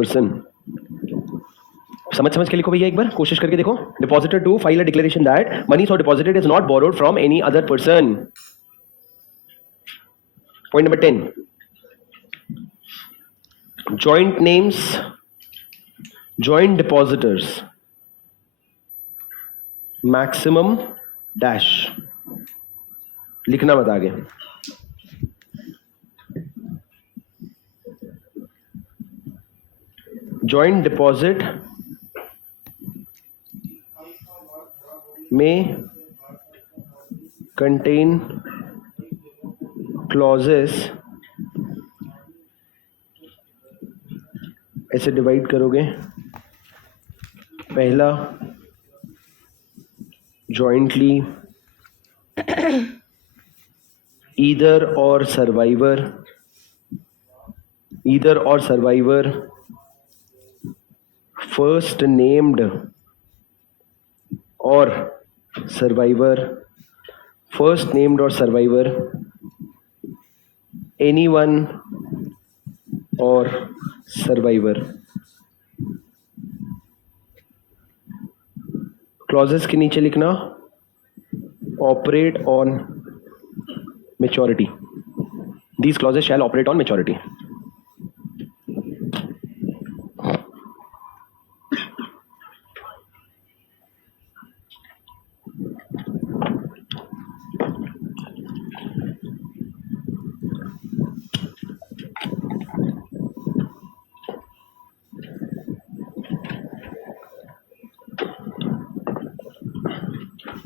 Person. समझ के लिखो भैया, एक बार कोशिश करके देखो। Depositor to file a declaration that money so deposited is not borrowed from any other person. Point number 10, joint names, joint depositors, maximum dash लिखना मत आगे। जॉइंट डिपॉजिट में कंटेन क्लॉजेस, ऐसे डिवाइड करोगे। पहला jointly, either or survivor, either or survivor, first named or survivor, first named or survivor, anyone or survivor. Clauses के नीचे लिखना operate on maturity, these clauses shall operate on maturity.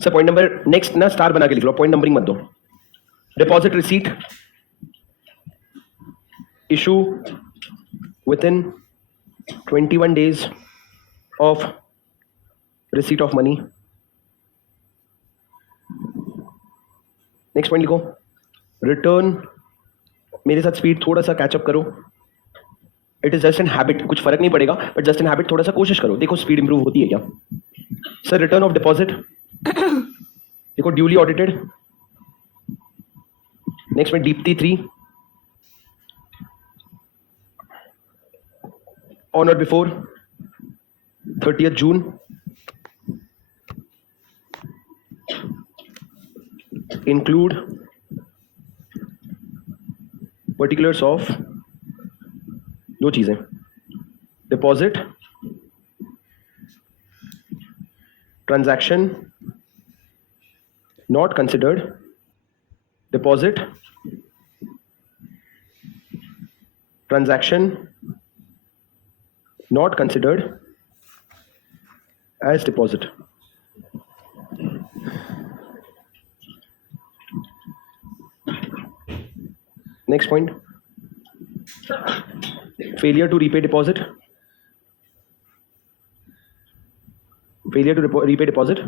Sir point number next ना star बना के लिख लो, point numbering मत दो। Deposit receipt, issue with in 21 days of receipt of money. Next point लिखो रिटर्न, मेरे साथ स्पीड थोड़ा सा कैचअप करो। It is just an habit, कुछ फर्क नहीं पड़ेगा, बट जस्ट एन हैबिट, थोड़ा सा कोशिश करो, देखो स्पीड इंप्रूव होती है क्या। सर रिटर्न ऑफ डिपॉजिट देखो ड्यूली ऑडिटेड। नेक्स्ट में Deepti 3, on or before 30th June, include particulars of दो चीजें, deposit, transaction not considered, deposit, transaction not considered as deposit. Next point, failure to repay deposit, failure to repay deposit,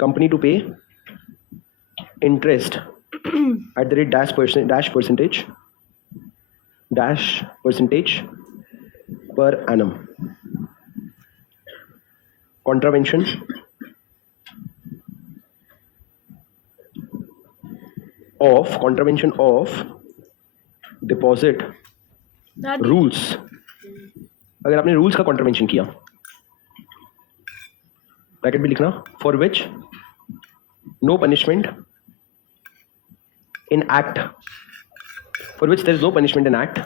company to pay interest at the rate dash percentage per annum. Contravention of deposit rules, अगर आपने rules का contravention किया, bracket भी लिखना, for which no punishment in act, for which there is no punishment in act.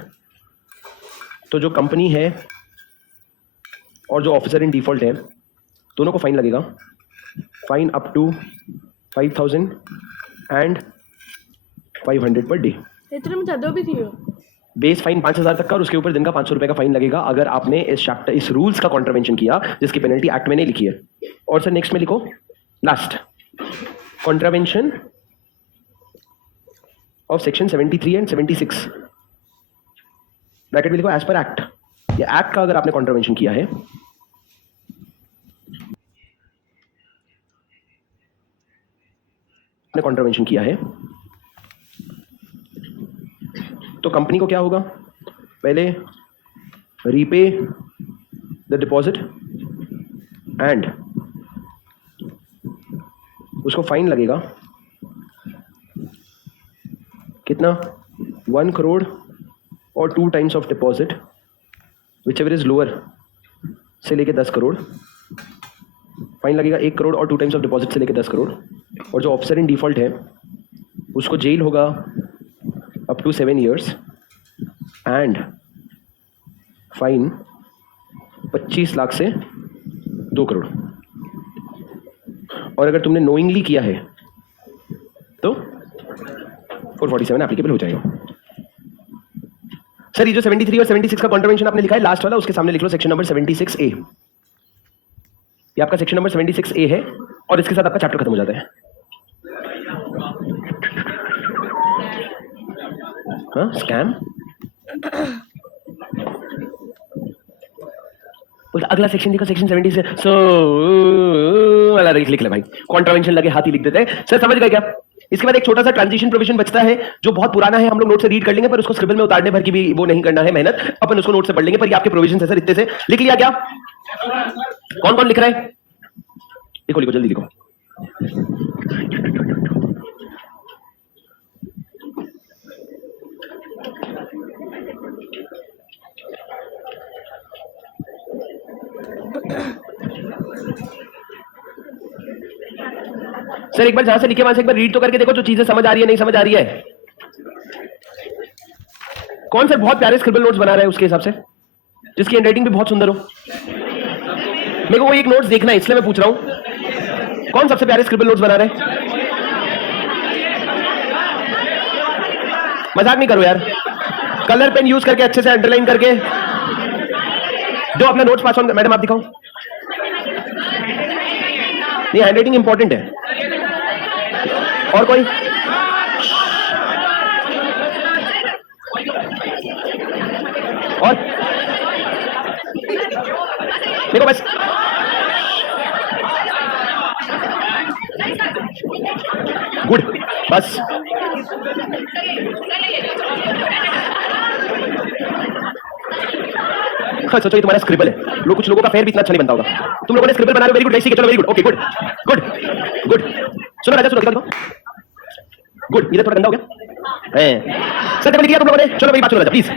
तो जो company है और जो ऑफिसर इन डिफॉल्ट है, दोनों को फाइन लगेगा, fine up to 5,000 and 500 per day. इतने में ज़्यादा भी थी। बेस फाइन 5,000 तक का और उसके ऊपर दिन का 500 रुपए का फाइन लगेगा अगर आपने इस रूल्स का कॉन्ट्रावेंशन किया जिसकी पेनल्टी एक्ट में नहीं लिखी है। और सर नेक्स्ट में लिखो last, contravention of section 73 and 76, bracket में लिखो एज पर एक्ट। ये एक्ट का अगर आपने कॉन्ट्रावेंशन किया है, आपने कॉन्ट्रावेंशन किया है, तो कंपनी को क्या होगा, पहले रीपे द डिपॉजिट एंड उसको फाइन लगेगा कितना, 1 crore और 2 times of deposit which ever is lower से लेके 10 करोड़, फाइन लगेगा 1 करोड़, और 2 टाइम्स ऑफ डिपॉजिट से लेके 10 करोड़, और जो ऑफिसर इन डिफॉल्ट है उसको जेल होगा up to 7 years and fine 25 lakh से 2 करोड़। और अगर तुमने नोइंगली किया है तो 447 एप्लीकेबल हो जाएगा। सर ये जो 73 और 76 का कॉन्ट्रवेंशन आपने लिखा है लास्ट वाला, उसके सामने लिख लो सेक्शन नंबर 76A। ये आपका सेक्शन नंबर 76A है और इसके साथ आपका चैप्टर खत्म हो जाता है। हाँ स्कैम, अगला सेक्शन देखो सेक्शन 70 से सो वाला लिख ले भाई, कॉन्ट्रवेंशन लगे हाथ ही लिख देते हैं। सर समझ गए क्या? इसके बाद एक छोटा सा ट्रांजिशन प्रोविजन बचता है जो बहुत पुराना है, हम लोग नोट से रीड कर लेंगे, पर उसको स्क्रिबल में उतारने भर की भी वो नहीं करना है मेहनत, अपन उसको नोट से पढ़ लेंगे। पर ये आपके प्रोविजन है सर, इतने से लिख लिया क्या? कौन कौन लिख रहा है? लिखो लिखो जल्दी लिखो। सर एक बार जहां से लिखे वहां से एक बार रीड तो करके देखो, जो चीजें समझ आ रही है नहीं समझ आ रही है। कौन सर बहुत प्यारे स्क्रिबल नोट्स बना रहा है उसके हिसाब से, जिसकी हैंडराइटिंग भी बहुत सुंदर हो? मेरे को वो एक नोट्स देखना है इसलिए मैं पूछ रहा हूं, कौन सबसे प्यारे स्क्रिबल नोट्स बना रहे हैं? मजाक नहीं करो यार, कलर पेन यूज करके अच्छे से अंडरलाइन करके दो अपना नोट्स पास ऑन। मैडम आप दिखाओ, ये हैंडराइटिंग इंपॉर्टेंट है। और कोई? और देखो बस, गुड, बस सोचो ये तुम्हारा स्क्रिबल है, लोग कुछ लोगों का फेयर भी इतना अच्छा नहीं बनता होगा, तुम लोगों ने स्क्रिबल बना रहे हो, वेरी गुड, ठीक है, चलो very good, okay good good good. सुनो राजा, सुनो देखो गुड, इधर थोड़ा गंदा हो गया सर, लिख लिया तुम लोगों ने? चलो मेरी बात सुनो राजा प्लीज।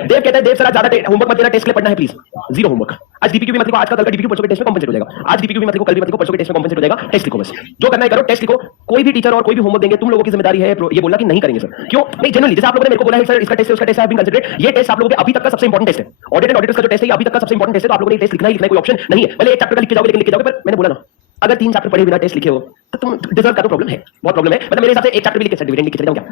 देव कहता है देव सर ज्यादा होमवर्क मत देना, टेस्ट के लिए पढ़ना है प्लीज, जीरो होमवर्क। आज डीपीक्यू भी मत लिखो, आज का कल का डीपीक्यू परसों के टेस्ट में कंपनसेट हो जाएगा। आज डीपीक्यू भी मत लिखो, कल भी मत लिखो, परसों के टेस्ट में कंपनसेट हो जाएगा। टेस्ट लिखो, बस जो करना है करो, टेस्ट लिखो। कोई भी टीचर और कोई भी होमवर्क देंगे, तुम लोगों की जिम्मेदारी है ये बोलना कि नहीं करेंगे सर। क्यों नहीं? जनरली जैसे आप लोगों ने मेरे को बोला है सर इसका टेस्ट है उसका टेस्ट है, बीइंग कंसीडरेड, ये टेस्ट आप लोगों के अभी तक का सबसे इंपॉर्टेंट टेस्ट है। ऑडिट एंड ऑडिटर्स का जो टेस्ट है अभी तक का सबसे इंपॉर्टेंट टेस्ट है, तो आप लोगों ने टेस्ट लिखना ही लिखना, कोई ऑप्शन नहीं है। भले एक चैप्टर का लिख के जाओगे लेकिन लिख के जाओगे, पर मैंने बोला ना अगर 3 चैप्टर पढ़े बिना टेस्ट लिखे हो तो तुम डिजर्व का तो प्रॉब्लम है, बहुत प्रॉब्लम है। मतलब मेरे हिसाब से एक चैप्टर भी लिख के सर्टिफिकेट लिख के चले जाओ क्या?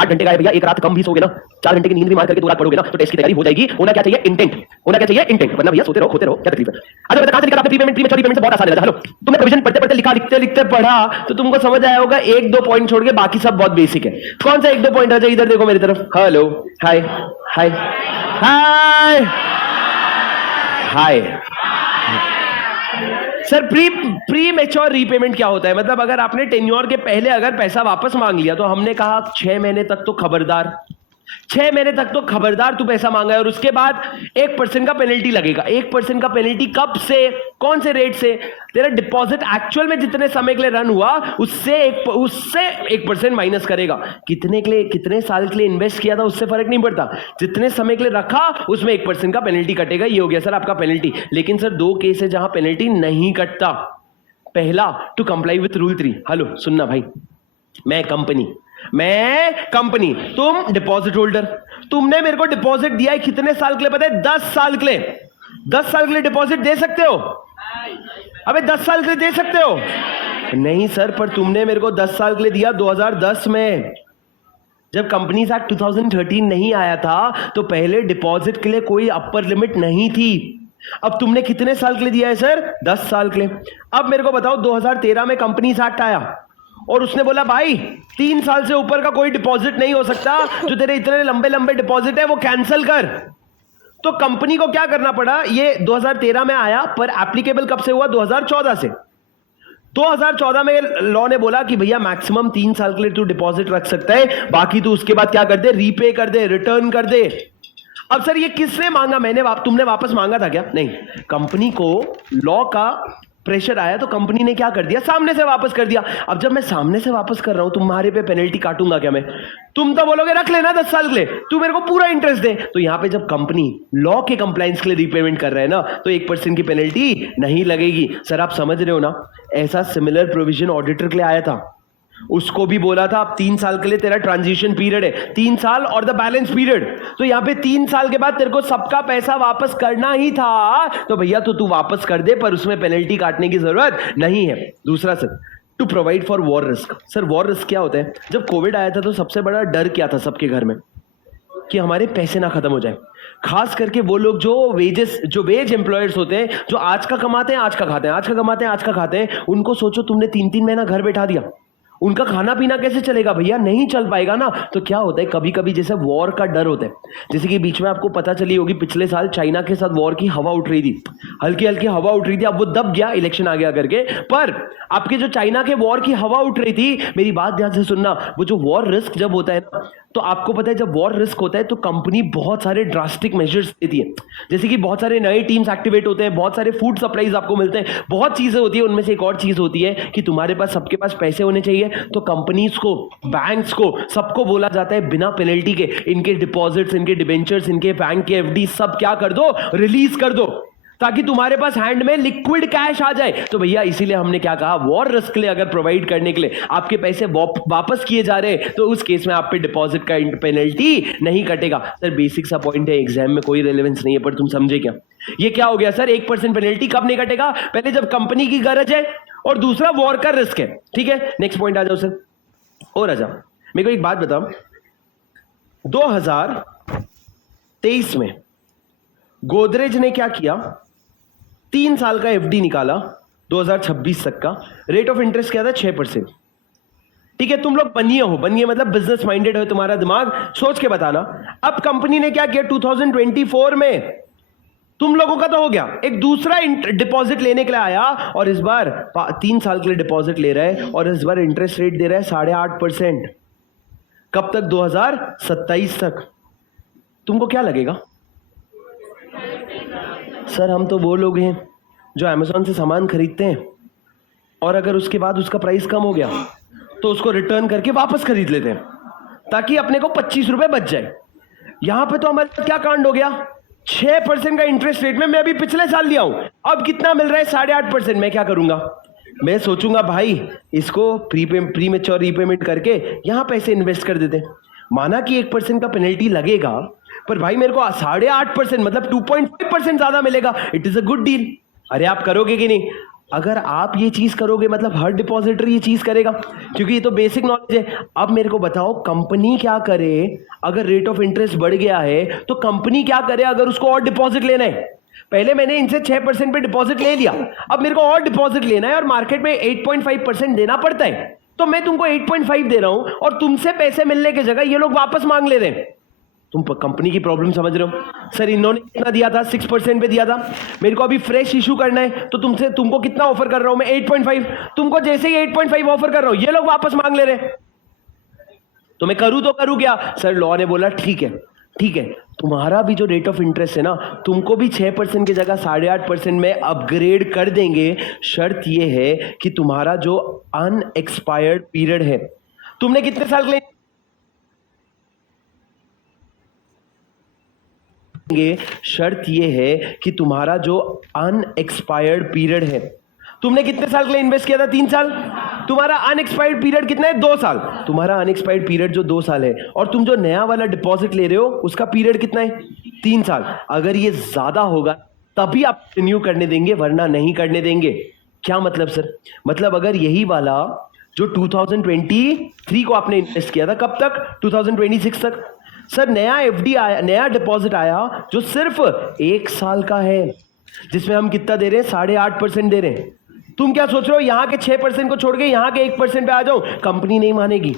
8 घंटे का है भैया, एक रात कम भी सोगे ना, 4 घंटे की नींद भी मार करके 2 रात पढ़ोगे ना, तो टेस्ट की तैयारी हो जाएगी। होना क्या चाहिए? इंटेंट, होना क्या चाहिए? इंटेंट, वरना भैया सोते रहो खोते रहो, क्या तकलीफ है? अच्छा बता, कहां से लिखा आपने? प्रीपेमेंट, प्रीमेच्योर पेमेंट से बहुत आसान है। हेलो, तुमने प्रोविजन पढ़ते पढ़ते लिखा, लिखते लिखते पढ़ा तो तुमको समझ आया होगा, 1-2 पॉइंट छोड़ के बाकी सब बहुत बेसिक है। कौन सा 1-2 पॉइंट? राजा इधर देखो मेरी तरफ, हेलो, हाय हाय हाय हाय। सर प्री मैच्योर रीपेमेंट क्या होता है? मतलब अगर आपने टेन्योर के पहले अगर पैसा वापस मांग लिया तो हमने कहा 6 महीने तक तो खबरदार, 6 महीने तक तो खबरदार तू पैसा मांगा है, और उसके बाद 1% का पेनल्टी लगेगा। 1% का पेनल्टी कब से, कौन से रेट से? तेरा डिपॉजिट एक्चुअल में जितने समय के लिए रन हुआ उससे 1% माइनस करेगा। कितने के लिए, कितने साल के लिए इन्वेस्ट किया था उससे फर्क नहीं पड़ता, जितने समय के लिए रखा उसमें 1% का पेनल्टी कटेगा। ये हो गया सर आपका पेनल्टी। लेकिन सर 2 केस है जहां पेनल्टी नहीं कटता। पहला, to comply with rule 3। Hello सुनना भाई, मैं कंपनी, तुम डिपॉजिट होल्डर, तुमने मेरे को डिपॉजिट दिया है कितने साल के लिए पता है? 10 साल के लिए। 10 साल के लिए डिपॉजिट दे सकते हो? अबे 10 साल के लिए दे सकते हो? नहीं सर, पर तुमने मेरे को 10 साल के लिए दिया 2010 में, जब कंपनीज एक्ट 2013 नहीं आया था तो पहले डिपॉजिट के लिए कोई अपर लिमिट नहीं थी। अब तुमने कितने साल के लिए दिया है सर? 10 साल के लिए। अब मेरे को बताओ 2013 में कंपनीज एक्ट आया और उसने बोला भाई 3 साल से ऊपर का कोई डिपॉजिट नहीं हो सकता, जो तेरे इतने लंबे लंबे डिपॉजिट है वो कैंसिल कर। तो कंपनी को क्या करना पड़ा? ये 2013 में आया, पर एप्लीकेबल कब से हुआ? 2014 से। 2014 में लॉ ने बोला कि भैया मैक्सिमम 3 साल के लिए तू डिपॉजिट रख सकता है, बाकी तू उसके बाद क्या कर दे? रीपे कर दे, रिटर्न कर दे। अब सर ये किसने मांगा? तुमने वापस मांगा था क्या? नहीं, कंपनी को लॉ का प्रेशर आया तो कंपनी ने क्या कर दिया, सामने से वापस कर दिया। अब जब मैं सामने से वापस कर रहा हूं, तुम्हारे पे पेनल्टी काटूंगा क्या मैं? तुम तो बोलोगे रख लेना 10 साल के लिए, तू मेरे को पूरा इंटरेस्ट दे। तो यहां पे जब कंपनी लॉ के कंप्लायंस के लिए रीपेमेंट कर रहा है ना, तो 1% की पेनल्टी नहीं लगेगी। सर आप समझ रहे हो ना, ऐसा सिमिलर प्रोविजन ऑडिटर के लिए आया था। उसको भी बोला था अब 3 साल के लिए तेरा ट्रांजिशन पीरियड है, 3 साल और द बैलेंस पीरियड। तो यहां पे 3 साल के बाद तेरे को सबका पैसा वापस करना ही था, तो भैया तो तू वापस कर दे, पर उसमें पेनल्टी काटने की जरूरत नहीं है। दूसरा sir, to provide for war risk. Sir war risk क्या होता है? जब कोविड आया था तो सबसे बड़ा डर क्या था सबके घर में, कि हमारे पैसे ना खत्म हो जाए। खास करके वो लोग जो वेज एम्प्लॉयर्स होते हैं, जो आज का कमाते हैं आज का खाते हैं, आज का कमाते हैं आज का खाते हैं। उनको सोचो तुमने 3-3 महीना घर बैठा दिया, उनका खाना पीना कैसे चलेगा भैया? नहीं चल पाएगा ना। तो क्या होता है, कभी कभी जैसे वॉर का डर होता है, जैसे कि बीच में आपको पता चली होगी पिछले साल चाइना के साथ वॉर की हवा उठ रही थी, हल्की हल्की हवा उठ रही थी। अब वो दब गया, इलेक्शन आ गया करके। पर आपके जो चाइना के वॉर की हवा उठ रही थी, मेरी बात ध्यान से सुनना, वो जो वॉर रिस्क जब होता है ना, तो आपको पता है जब वॉर रिस्क होता है तो कंपनी बहुत सारे ड्रास्टिक मेजर्स लेती है। जैसे कि बहुत सारे नए टीम्स एक्टिवेट होते हैं, बहुत सारे फूड सप्लाईज आपको मिलते हैं, बहुत चीजें होती है। उनमें से एक और चीज होती है कि तुम्हारे पास, सबके पास पैसे होने चाहिए। तो कंपनीज को, बैंक्स को, सबको बोला जाता है बिना पेनल्टी के इनके डिपॉजिट्स, इनके डिबेंचर्स, इनके बैंक के एफडी सब क्या कर दो, रिलीज कर दो, ताकि तुम्हारे पास हैंड में लिक्विड कैश आ जाए। तो भैया इसीलिए हमने क्या कहा, वॉर रिस्क के लिए अगर प्रोवाइड करने के लिए आपके पैसे वापस किए जा रहे, तो उस केस में आप पे डिपॉजिट का पेनल्टी नहीं कटेगा। सर बेसिक सा पॉइंट है, एग्जाम में कोई रेलेवेंस नहीं है, पर तुम समझे क्या? ये क्या हो गया सर, 1% पेनल्टी कब नहीं कटेगा? पहले जब कंपनी की गरज है, और दूसरा वॉर का रिस्क है। ठीक है, नेक्स्ट पॉइंट आ जाओ सर। और आ जाओ, मेरे को एक बात बताओ, 2023 में गोदरेज ने क्या किया, 3 साल का एफडी निकाला 2026 तक का, रेट ऑफ इंटरेस्ट क्या था, 6%। ठीक है, तुम लोग बनिए मतलब बिजनेस माइंडेड हो, तुम्हारा दिमाग सोच के बताना। अब कंपनी ने क्या किया, 2024 में तुम लोगों का तो हो गया, एक दूसरा डिपॉजिट लेने के लिए आया, और इस बार 3 साल के लिए डिपॉजिट ले रहा है, और इस बार इंटरेस्ट रेट दे रहा है 8.5%। कब तक? 2027 तक। तुमको क्या लगेगा? सर हम तो वो लोग हैं जो अमेजोन से सामान खरीदते हैं, और अगर उसके बाद उसका प्राइस कम हो गया तो उसको रिटर्न करके वापस खरीद लेते हैं, ताकि अपने को 25 रुपए बच जाए। यहां पे तो हमारे साथ क्या कांड हो गया, 6% का इंटरेस्ट रेट में मैं अभी पिछले साल लिया हूं, अब कितना मिल रहा है, 8.5%। मैं क्या करूंगा, मैं सोचूंगा भाई इसको प्री मेच्योर रीपेमेंट करके यहां पैसे इन्वेस्ट कर देते। माना कि 1% का पेनल्टी लगेगा, पर भाई मेरे को 8.5% मतलब 2.5% ज्यादा मिलेगा। It is a good deal. अरे आप करोगे कि नहीं? अगर आप ये चीज करोगे मतलब हर डिपॉजिटर ये चीज करेगा, क्योंकि ये तो बेसिक नॉलेज है। अब मेरे को बताओ कंपनी क्या करे अगर रेट ऑफ इंटरेस्ट बढ़ गया है, तो कंपनी क्या करे अगर उसको और डिपॉजिट लेना है? पहले मैंने इनसे 6% पे डिपॉजिट ले लिया, अब मेरे को और डिपॉजिट लेना है, और मार्केट में 8.5% देना पड़ता है, तो मैं तुमको 8.5 दे रहा हूं, और तुमसे पैसे मिलने की जगह ये लोग वापस मांग ले रहे हैं। तुम कंपनी की प्रॉब्लम समझ रहे हो? सर इन्होंने कितना दिया था, 6% पे दिया था, मेरे को अभी फ्रेश इशू करना है, तो तुमको कितना ऑफर कर रहा हूं मैं, 8.5। तुमको जैसे ही 8.5 ऑफर कर रहा हूं, ये लोग वापस मांग ले रहे हैं, तो मैं करूं तो करूं क्या? सर लॉ ने बोला ठीक है, तुम्हारा भी जो रेट ऑफ इंटरेस्ट है ना, तुमको भी 6% की जगह 8.5% में अपग्रेड कर देंगे। शर्त यह है कि तुम्हारा जो अनएक्सपायर्ड पीरियड है, तुमने कितने साल के लिए, शर्त यह है कि तुम्हारा जो अनएक्सपायर्ड पीरियड है, तुमने कितने साल के लिए इन्वेस्ट किया था, 3 साल, तुम्हारा अनएक्सपायर्ड पीरियड कितना है, 2 साल। तुम्हारा अनएक्सपायर्ड पीरियड जो 2 साल है, और तुम जो नया वाला डिपॉजिट ले रहे हो उसका पीरियड कितना है, 3 साल। अगर ये ज्यादा होगा तभी आप रिन्यू करने देंगे, वरना नहीं करने देंगे। क्या मतलब सर? मतलब अगर यही वाला जो 2023 को आपने इन्वेस्ट किया था, कब तक, 2026 तक, सर नया एफडी आया, नया डिपॉजिट आया जो सिर्फ 1 साल का है, जिसमें हम कितना दे रहे हैं, 8.5% दे रहे हैं। तुम क्या सोच रहे हो, यहां के 6% को छोड़ के यहां के 1% पे आ जाओ? कंपनी नहीं मानेगी,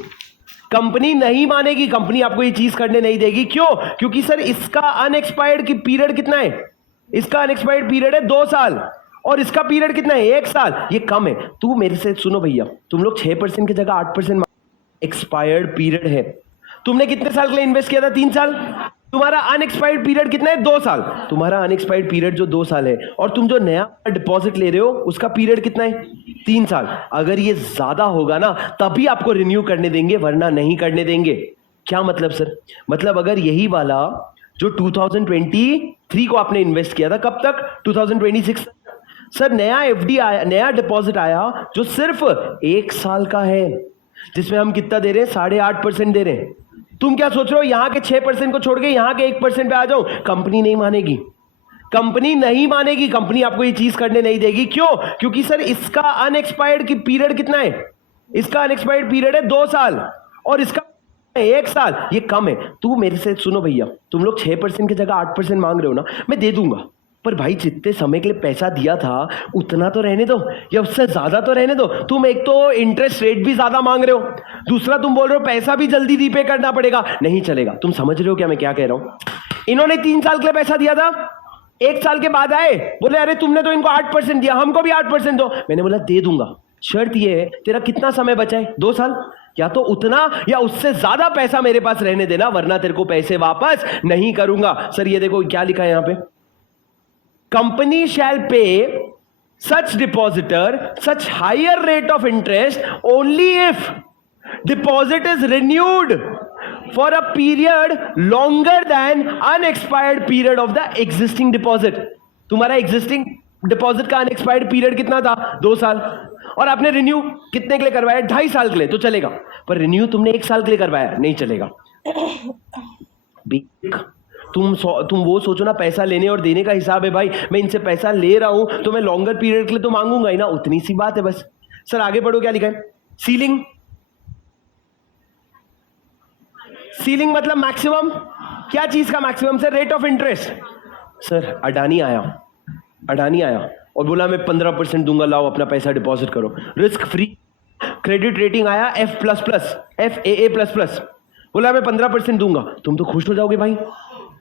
कंपनी नहीं मानेगी, कंपनी आपको ये चीज करने नहीं देगी। क्यों? क्योंकि सर इसका अनएक्सपायर्ड की पीरियड कितना है, इसका अनएक्सपायर्ड पीरियड है 2 साल, और इसका पीरियड कितना है, 1 साल। ये कम है। तू मेरे से सुनो भैया, तुम लोग 6% की जगह 8% एक्सपायर्ड पीरियड है। तुमने कितने साल के लिए इन्वेस्ट किया था, 3 साल, तुम्हारा अनएक्सपायर्ड पीरियड कितना है? 2 साल। तुम्हारा अनएक्सपायर्ड पीरियड जो 2 साल है और तुम जो नया डिपॉजिट ले रहे हो उसका पीरियड कितना है? 3 साल। अगर ये ज्यादा होगा ना तभी आपको रिन्यू करने देंगे, वरना नहीं करने देंगे। क्या मतलब सर? मतलब अगर यही वाला जो 2023 को आपने इन्वेस्ट किया था, कब तक? 2026। सर नया एफडी आया, नया डिपॉजिट आया जो सिर्फ 1 साल का है, जिसमें हम कितना दे रहे हैं? 8.5% दे रहे हैं। तुम क्या सोच रहे हो यहां के 6% को छोड़ के यहां के 1% पे आ जाओ? कंपनी नहीं मानेगी, कंपनी नहीं मानेगी, कंपनी आपको ये चीज करने नहीं देगी। क्यों? क्योंकि सर इसका अनएक्सपायर्ड की पीरियड कितना है? इसका अनएक्सपायर्ड पीरियड है 2 साल और इसका 1 साल। ये कम है। तू मेरे से सुनो भैया, तुम लोग 6% की जगह 8% मांग रहे हो ना, मैं दे दूंगा, पर भाई जितने समय के लिए पैसा दिया था उतना तो रहने दो, या उससे ज्यादा तो रहने दो। तुम एक तो इंटरेस्ट रेट भी ज्यादा मांग रहे हो, दूसरा तुम बोल रहे हो पैसा भी जल्दी रीपे करना पड़ेगा। नहीं चलेगा। तुम समझ रहे हो क्या मैं क्या कह रहा हूं? इन्होंने 3 साल के लिए पैसा दिया था, 1 साल के बाद आए बोले अरे तुमने तो इनको 8% दिया, हमको भी 8% दो। मैंने बोला दे दूंगा, शर्त ये है तेरा कितना समय बचा है? 2 साल। या तो उतना या उससे ज्यादा पैसा मेरे पास रहने देना, वरना तेरे को पैसे वापस नहीं करूंगा। सर ये देखो क्या लिखा है यहां पे, company shall pay such depositor such higher rate of interest only if deposit is renewed for a period longer than unexpired period of the existing deposit। तुम्हारा existing deposit का unexpired period कितना था? 2 साल। और आपने रिन्यू कितने के लिए करवाया? 2.5 साल के लिए, तो चलेगा। पर रिन्यू तुमने 1 साल के लिए करवाया, नहीं चलेगा। तुम वो सोचो ना, पैसा लेने और देने का हिसाब है भाई। मैं इनसे पैसा ले रहा हूं तो मैं लॉन्गर पीरियड के लिए तो मांगूंगा ही ना, उतनी सी बात है बस। सर आगे बढ़ो, क्या लिखा है? सीलिंग। सीलिंग मतलब मैक्सिमम। क्या चीज का maximum? Sir rate of interest. Sir Adani आया और बोला मैं 15% दूंगा, लाओ अपना पैसा डिपॉजिट करो, रिस्क फ्री। क्रेडिट रेटिंग आया FAA++, बोला मैं 15% दूंगा। तुम तो खुश हो जाओगे भाई,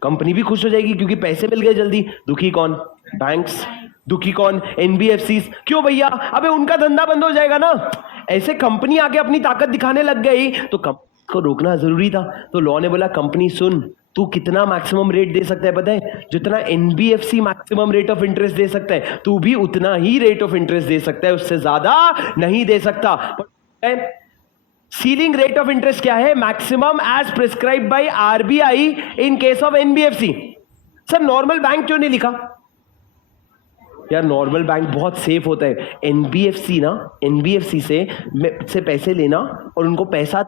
कंपनी भी खुश हो जाएगी क्योंकि पैसे मिल गए जल्दी। दुखी कौन? बैंक्स। दुखी कौन? NBFCs। क्यों भैया? अबे उनका धंधा बंद हो जाएगा ना। ऐसे कंपनी आके अपनी ताकत दिखाने लग गई तो कंपनी को रोकना जरूरी था। तो लॉ ने बोला कंपनी सुन, तू कितना मैक्सिमम रेट दे सकता है पता है? जितना NBFC maximum rate of interest दे सकता है, तू भी उतना ही रेट ऑफ इंटरेस्ट दे सकता है, उससे ज्यादा नहीं दे सकता। सीलिंग रेट ऑफ इंटरेस्ट क्या है? Maximum as prescribe by RBI in case of NBFC। Sir normal bank क्यों नहीं लिखा? यार नॉर्मल बैंक बहुत सेफ होता है। NBFC से पैसे लेना और उनको पैसा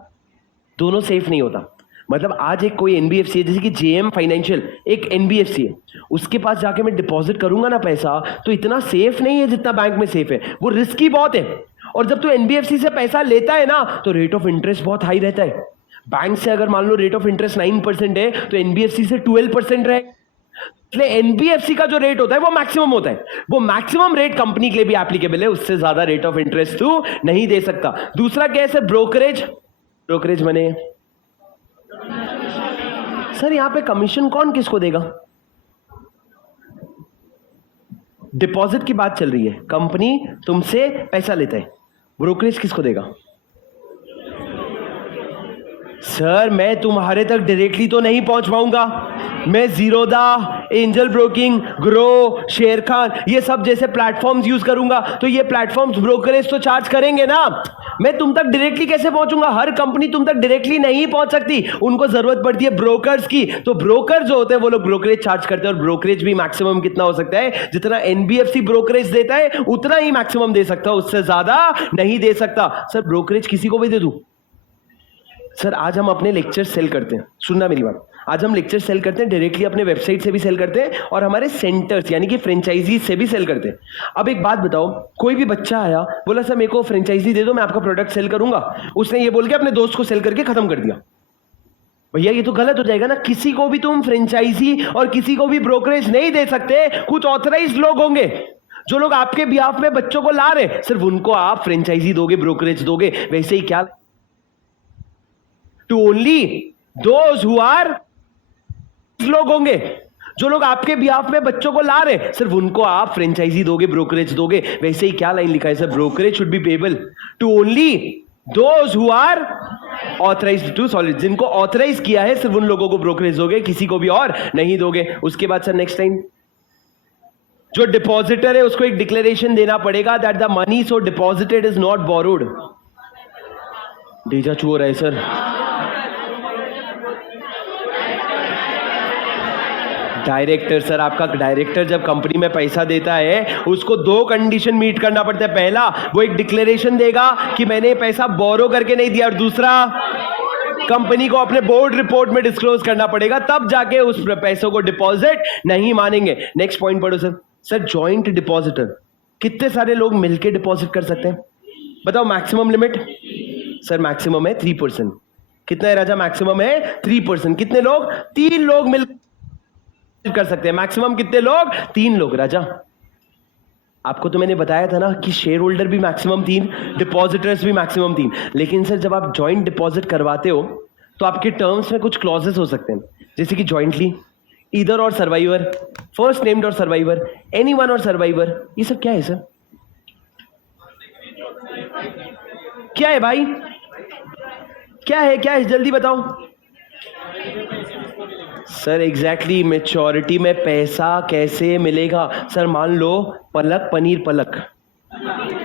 दोनों सेफ नहीं होता। मतलब आज एक कोई NBFC है, जैसे कि JM फाइनेंशियल एक NBFC है, उसके पास जाके मैं डिपॉजिट करूंगा ना पैसा, तो इतना सेफ नहीं है जितना बैंक में सेफ है, वो रिस्की बहुत है। और जब तू NBFC से पैसा लेता है ना तो रेट ऑफ इंटरेस्ट बहुत हाई रहता है। बैंक से अगर मान लो रेट ऑफ इंटरेस्ट 9% है तो NBFC से 12% रहे। इसलिए NBFC का जो रेट होता है वो मैक्सिमम होता है। वो मैक्सिमम रेट कंपनी के लिए भी एप्लीकेबल है, उससे ज्यादा रेट ऑफ इंटरेस्ट तू नहीं दे सकता। दूसरा केस है ब्रोकरेज। ब्रोकरेज माने सर यहां पे कमीशन कौन किसको देगा? डिपॉजिट की बात चल रही है, कंपनी तुमसे पैसा लेता है, ब्रोकरेज किसको देगा? सर मैं तुम्हारे तक डायरेक्टली तो नहीं पहुंच पाऊंगा। मैं जीरोदा, एंजल ब्रोकिंग, ग्रो, शेर खान, ये सब जैसे प्लेटफॉर्म्स यूज करूंगा, तो ये प्लेटफॉर्म्स ब्रोकरेज तो चार्ज करेंगे ना। मैं तुम तक डायरेक्टली कैसे पहुंचूंगा? हर कंपनी तुम तक डायरेक्टली नहीं पहुंच सकती, उनको जरूरत पड़ती है ब्रोकर्स की। तो ब्रोकर जो होते हैं वो लोग ब्रोकरेज चार्ज करते हैं, और ब्रोकरेज भी मैक्सिमम कितना हो सकता है? जितना NBFC ब्रोकरेज देता है उतना ही मैक्सिमम दे सकता है, उससे ज्यादा नहीं दे सकता। सर ब्रोकरेज किसी को भी दे दूं? सर आज हम अपने लेक्चर सेल करते हैं, सुनना मेरी बात, आज हम लेक्चर सेल करते हैं डायरेक्टली, अपने वेबसाइट से भी सेल करते हैं और हमारे सेंटर्स यानी कि फ्रेंचाइजी से भी सेल करते हैं। अब एक बात बताओ, कोई भी बच्चा आया बोला सर मेरे को फ्रेंचाइजी दे दो, मैं आपका प्रोडक्ट सेल करूंगा, उसने ये बोल के अपने दोस्त को सेल करके खत्म कर दिया, भैया ये तो गलत हो जाएगा ना। किसी को भी तुम फ्रेंचाइजी और किसी को भी ब्रोकरेज नहीं दे सकते। कुछ ऑथराइज्ड लोग होंगे जो लोग आपके बिहाफ में बच्चों को ला रहे, सिर्फ उनको आप फ्रेंचाइजी दोगे, ब्रोकरेज दोगे। वैसे ही क्या, to only those who are, लोग होंगे जो लोग आपके बिहाफ में बच्चों को ला रहे, सिर्फ उनको आप फ्रेंचाइजी दोगे, ब्रोकरेज दोगे। वैसे ही क्या लाइन लिखा है sir? Brokerage should be payable to only those who are authorised to solicit, जिनको ऑथराइज किया है सिर्फ उन लोगों को ब्रोकरेज दोगे, किसी को भी और नहीं दोगे। उसके बाद सर नेक्स्ट लाइन, जो डिपॉजिटर है उसको एक डिक्लेरेशन देना पड़ेगा that the money so deposited is not borrowed. Deja vu हो रहा है सर। डायरेक्टर सर, आपका डायरेक्टर जब कंपनी में पैसा देता है उसको दो कंडीशन मीट करना पड़ता है। पहला, वो एक डिक्लेरेशन देगा कि मैंने पैसा बोरो करके नहीं दिया, और दूसरा, कंपनी को अपने बोर्ड रिपोर्ट में डिस्क्लोज करना पड़ेगा, तब जाके उस पैसों को डिपॉजिट नहीं मानेंगे। नेक्स्ट पॉइंट पढ़ो सर। सर जॉइंट डिपॉजिटर, कितने सारे लोग मिलकर डिपॉजिट कर सकते हैं बताओ? मैक्सिमम लिमिट सर मैक्सिमम है 3%। कितना है राजा? मैक्सिमम है 3%। कितने लोग? 3 लोग मिल कर सकते हैं। मैक्सिमम कितने लोग? 3 लोग। राजा आपको तो मैंने बताया था ना कि शेयर होल्डर भी मैक्सिमम 3, डिपॉजिटर्स भी मैक्सिमम 3। लेकिन सर जब आप जॉइंट डिपॉजिट करवाते हो तो आपके टर्म्स में कुछ क्लॉजेस हो सकते हैं, जैसे कि jointly, either or survivor, first named or survivor, anyone or survivor. ये सब क्या है सर? क्या है भाई? क्या है? क्या है? जल्दी बताओ सर। एग्जैक्टली, मैच्योरिटी में पैसा कैसे मिलेगा? सर मान लो पलक पनीर पलक,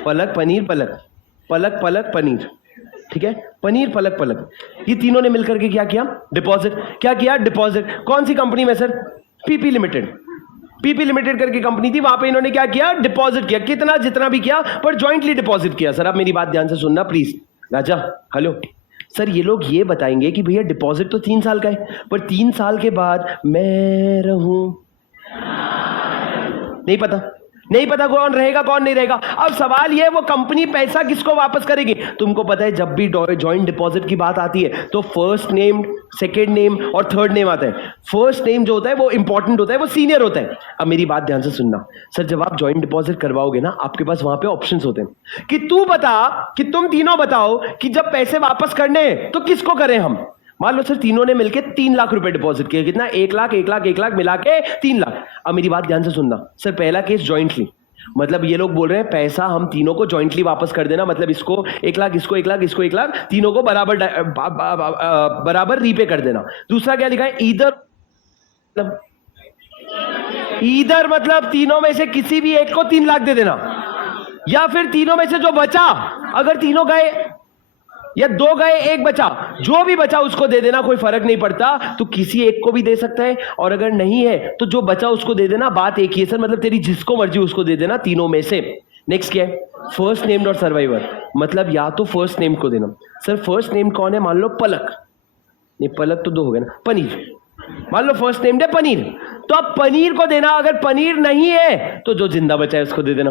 पलक पनीर पलक, पलक पलक पनीर, ठीक है, पनीर पलक पलक, ये तीनों ने मिलकर के क्या किया? डिपॉजिट। क्या किया? डिपॉजिट। कौन सी कंपनी में sir? PP limited. PP limited करके कंपनी थी, वहां पे इन्होंने क्या किया? डिपॉजिट किया। कितना? जितना भी किया, पर जॉइंटली डिपॉजिट किया। सर आप मेरी बात ध्यान से सुनना प्लीज। राजा हेलो सर, ये लोग ये बताएंगे कि भैया डिपॉजिट तो 3 साल का है, पर 3 साल के बाद मैं रहूं, नहीं पता, नहीं पता कौन रहेगा कौन नहीं रहेगा। अब सवाल ये, वो कंपनी पैसा किसको वापस करेगी? तुमको पता है जब भी जॉइंट डिपॉजिट की बात आती है तो फर्स्ट नेम, सेकेंड नेम और थर्ड नेम आता है। फर्स्ट नेम जो होता है वो इंपॉर्टेंट होता है, वो सीनियर होता है। अब मेरी बात ध्यान से सुनना सर, जब आप जॉइंट डिपॉजिट करवाओगे ना, आपके पास वहां पे ऑप्शंस होते हैं कि तू बता, कि तुम तीनों बताओ कि जब पैसे वापस करने तो किसको करें हम। मान लो सर तीनों ने मिलके 3 लाख रुपए डिपॉजिट किए। कितना? 1 लाख 1 लाख 1 लाख मिला के 3 लाख। अब मेरी बात ध्यान से सुनना सर, पहला केस जॉइंटली, मतलब ये लोग बोल रहे हैं पैसा हम तीनों को जॉइंटली वापस कर देना, मतलब इसको 1 लाख, इसको 1 लाख, इसको 1 लाख, तीनों को बराबर रीपे कर देना। दूसरा क्या लिखा है? ईदर मतलब तीनों में से किसी भी एक को 3 लाख दे देना, या फिर तीनों में से जो बचा, अगर तीनों गए या 2 गए 1 बचा, जो भी बचा उसको दे देना, कोई फर्क नहीं पड़ता। तो किसी एक को भी दे सकता है, और अगर नहीं है तो जो बचा उसको दे देना। बात एक ही है सर, मतलब तेरी जिसको मर्जी उसको दे देना तीनों में से। नेक्स्ट क्या है? फर्स्ट नेम्ड और सर्वाइवर, मतलब या तो फर्स्ट नेम को देना। सर फर्स्ट नेम कौन है? मान लो पलक, नहीं पलक तो 2 हो गए ना, पनीर। मान लो फर्स्ट नेम्ड है पनीर, तो अब पनीर को देना। अगर पनीर नहीं है तो जो जिंदा बचा है उसको दे देना।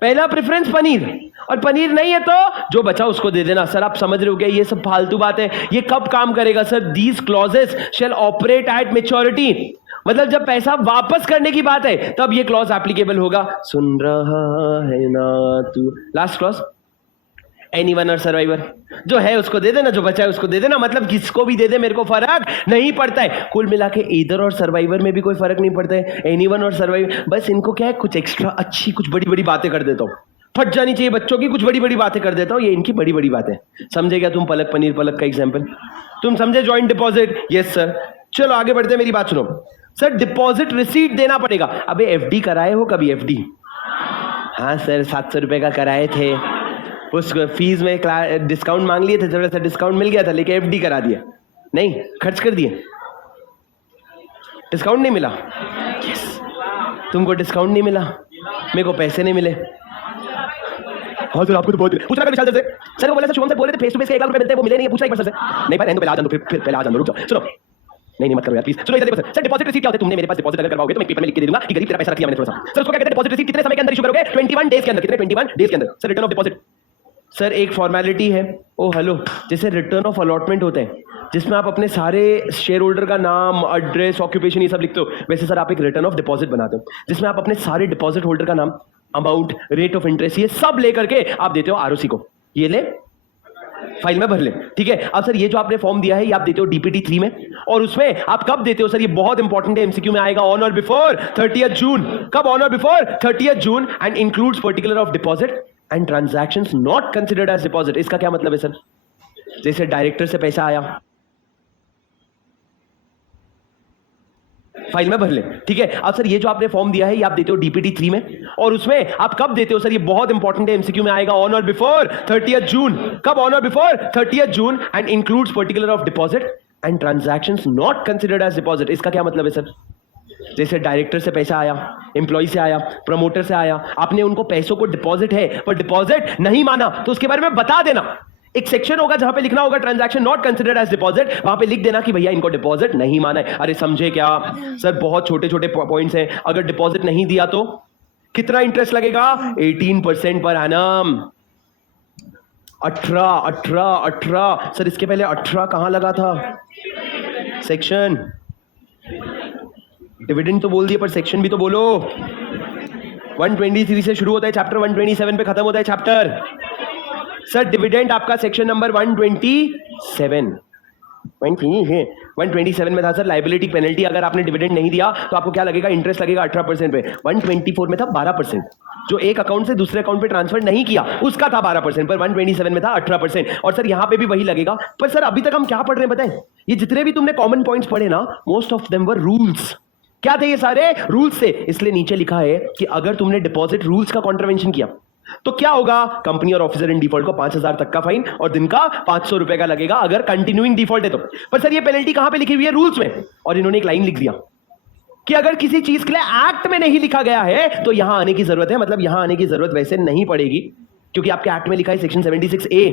पहला प्रेफरेंस पनीर, और पनीर नहीं है तो जो बचा उसको दे देना। सर आप समझ रहे हो क्या? ये सब फालतू बात है। ये कब काम करेगा sir? These clauses shall operate at maturity, मतलब जब पैसा वापस करने की बात है तब ये क्लॉज एप्लीकेबल होगा। सुन रहा है ना तू? Last clause, anyone or survivor, जो है उसको दे देना, जो बचा है उसको दे देना, मतलब किसको भी दे दे, मेरे को फर्क नहीं पड़ता है। कुल मिला के ईदर और सर्वाइवर में भी कोई फर्क नहीं पड़ता है, एनीवन और सर्वाइवर। बस इनको क्या है, कुछ एक्स्ट्रा अच्छी कुछ बड़ी बड़ी बातें कर देता हूँ, फट जानी चाहिए बच्चों की, कुछ बड़ी बड़ी बातें कर देता हूँ। ये इनकी बड़ी बड़ी बातें। समझे क्या तुम? पलक पनीर पलक का एग्जाम्पल तुम समझे? Joint deposit, yes sir. चलो आगे बढ़ते हैं, मेरी बात सुनो सर। डिपॉजिट रिसीट देना पड़ेगा। अबे एफडी कराए हो कभी? एफडी? हाँ सर, 700 रुपए का कराए थे, उस फीस में डिस्काउंट मांग लिए थे, थोड़ा सा डिस्काउंट मिल गया था, लेकिन एफडी करा दिया। नहीं, खर्च कर दिए, डिस्काउंट नहीं मिला। yes. तुमको डिस्काउंट नहीं मिला, मेरे को पैसे नहीं मिले। हाँ सर आपको तो बहुत पूछना का विशाल सर को बोला, सर शुभम सर बोले थे फेस टू फेस 1 लाख रुपए मिलते हैं, वो मिले नहीं है, पूछना एक बार सर से। नहीं भाई, पहले आ जाओ, फिर पहले आ जाओ, रुक जाओ। सुनो, नहीं मत करो यार प्लीज। सुनो इधर देखो सर, डिपॉजिट रिसीट क्या होता है? तुमने मेरे पास डिपॉजिट अगर करवाओगे तो मैं पेपर में लिख के दे दूंगा कि गरीब तेरा पैसा रख लिया मैंने थोड़ा सा। सर उसको क्या कहते हैं? डिपॉजिट रिसीट कितने समय के अंदर इशू करोगे? 21 डेज के अंदर। कितने? 21 डेज के अंदर। Sir return of deposit, sir एक फॉर्मेलिटी है। ओ हेलो, जैसे रिटर्न ऑफ अलॉटमेंट होता है जिसमें आप अपने सारे शेयर होल्डर का नाम, एड्रेस, ऑक्यूपेशन ये सब लिखते हो, वैसे सर आप एक रिटर्न ऑफ डिपॉजिट बनाते हो जिसमें आप अपने सारे डिपॉजिट होल्डर का नाम, अमाउंट, रेट ऑफ इंटरेस्ट, ये सब लेकर के आप देते हो आरओसी को। ये ले फाइल में भर ले, ठीक है। अब सर ये जो आपने फॉर्म दिया है ये आप देते हो डीपीटी 3 में, और उसमें आप कब देते हो? सर ये बहुत इंपॉर्टेंट है, एमसीक्यू में आएगा। ऑन और बिफोर 30th जून। कब? On or before 30th June, and includes particular of deposit and transactions not considered as deposit. इसका क्या मतलब है सर? जैसे डायरेक्टर से पैसा आया, फाइल में भर ले, ठीक है। अब सर ये जो आपने फॉर्म दिया है ये आप देते हो डीपीटी 3 में, और उसमें आप कब देते हो सर? ये बहुत इंपॉर्टेंट है, एमसीक्यू में आएगा। ऑन और बिफोर 30th जून। कब? On or before 30th June. And includes particular of deposit and transactions not considered as deposit. इसका क्या मतलब है सर? जैसे डायरेक्टर से पैसा आया, एम्प्लॉय से आया, प्रमोटर से आया, आपने उनको पैसों को डिपॉजिट है पर डिपॉजिट नहीं माना, तो उसके बारे में बता देना। एक सेक्शन होगा जहां पे लिखना होगा transaction not considered as deposit, वहां पे लिख देना कि भैया इनको डिपॉजिट नहीं माना है। अरे समझे क्या सर? बहुत छोटे छोटे पॉइंट्स हैं। अगर डिपॉजिट नहीं दिया तो कितना इंटरेस्ट लगेगा? 18% पर एनम। 18 सर, इसके पहले 18 कहां लगा था? सेक्शन। डिविडेंड तो बोल दिए पर सेक्शन भी तो बोलो। 123 से शुरू होता है चैप्टर, 127 पे खत्म होता है चैप्टर। सर डिविडेंड आपका सेक्शन नंबर 127 में था सर। लाइबिलिटी पेनल्टी, अगर आपने डिविडेंड नहीं दिया तो आपको क्या लगेगा? इंटरेस्ट लगेगा 18% पे। 124 में था 12%, जो एक अकाउंट से दूसरे अकाउंट पे ट्रांसफर नहीं किया उसका था 12%, पर 127 में था 18%। और सर यहां पे भी वही लगेगा। पर सर अभी तक हम क्या पढ़ रहे हैं बताएं? ये जितने भी तुमने कॉमन पॉइंट्स पढ़े ना, most of them were rules. क्या थे ये सारे? रूल्स थे। इसलिए नीचे लिखा है कि अगर तुमने डिपॉजिट रूल्स का कॉन्ट्रवेंशन किया तो क्या होगा? कंपनी और ऑफिसर इन डिफॉल्ट को 5,000 तक का फाइन और दिन का 500 रुपए का लगेगा अगर कंटिन्यूइंग डिफॉल्ट है तो। पर सर ये पेनल्टी कहां पे लिखी हुई है? रूल्स में। और इन्होंने एक लाइन लिख दिया कि अगर किसी चीज के लिए एक्ट में नहीं लिखा गया है तो यहां आने की जरूरत है। मतलब यहां आने की जरूरत वैसे नहीं पड़ेगी क्योंकि आपके एक्ट में लिखा है सेक्शन 76A।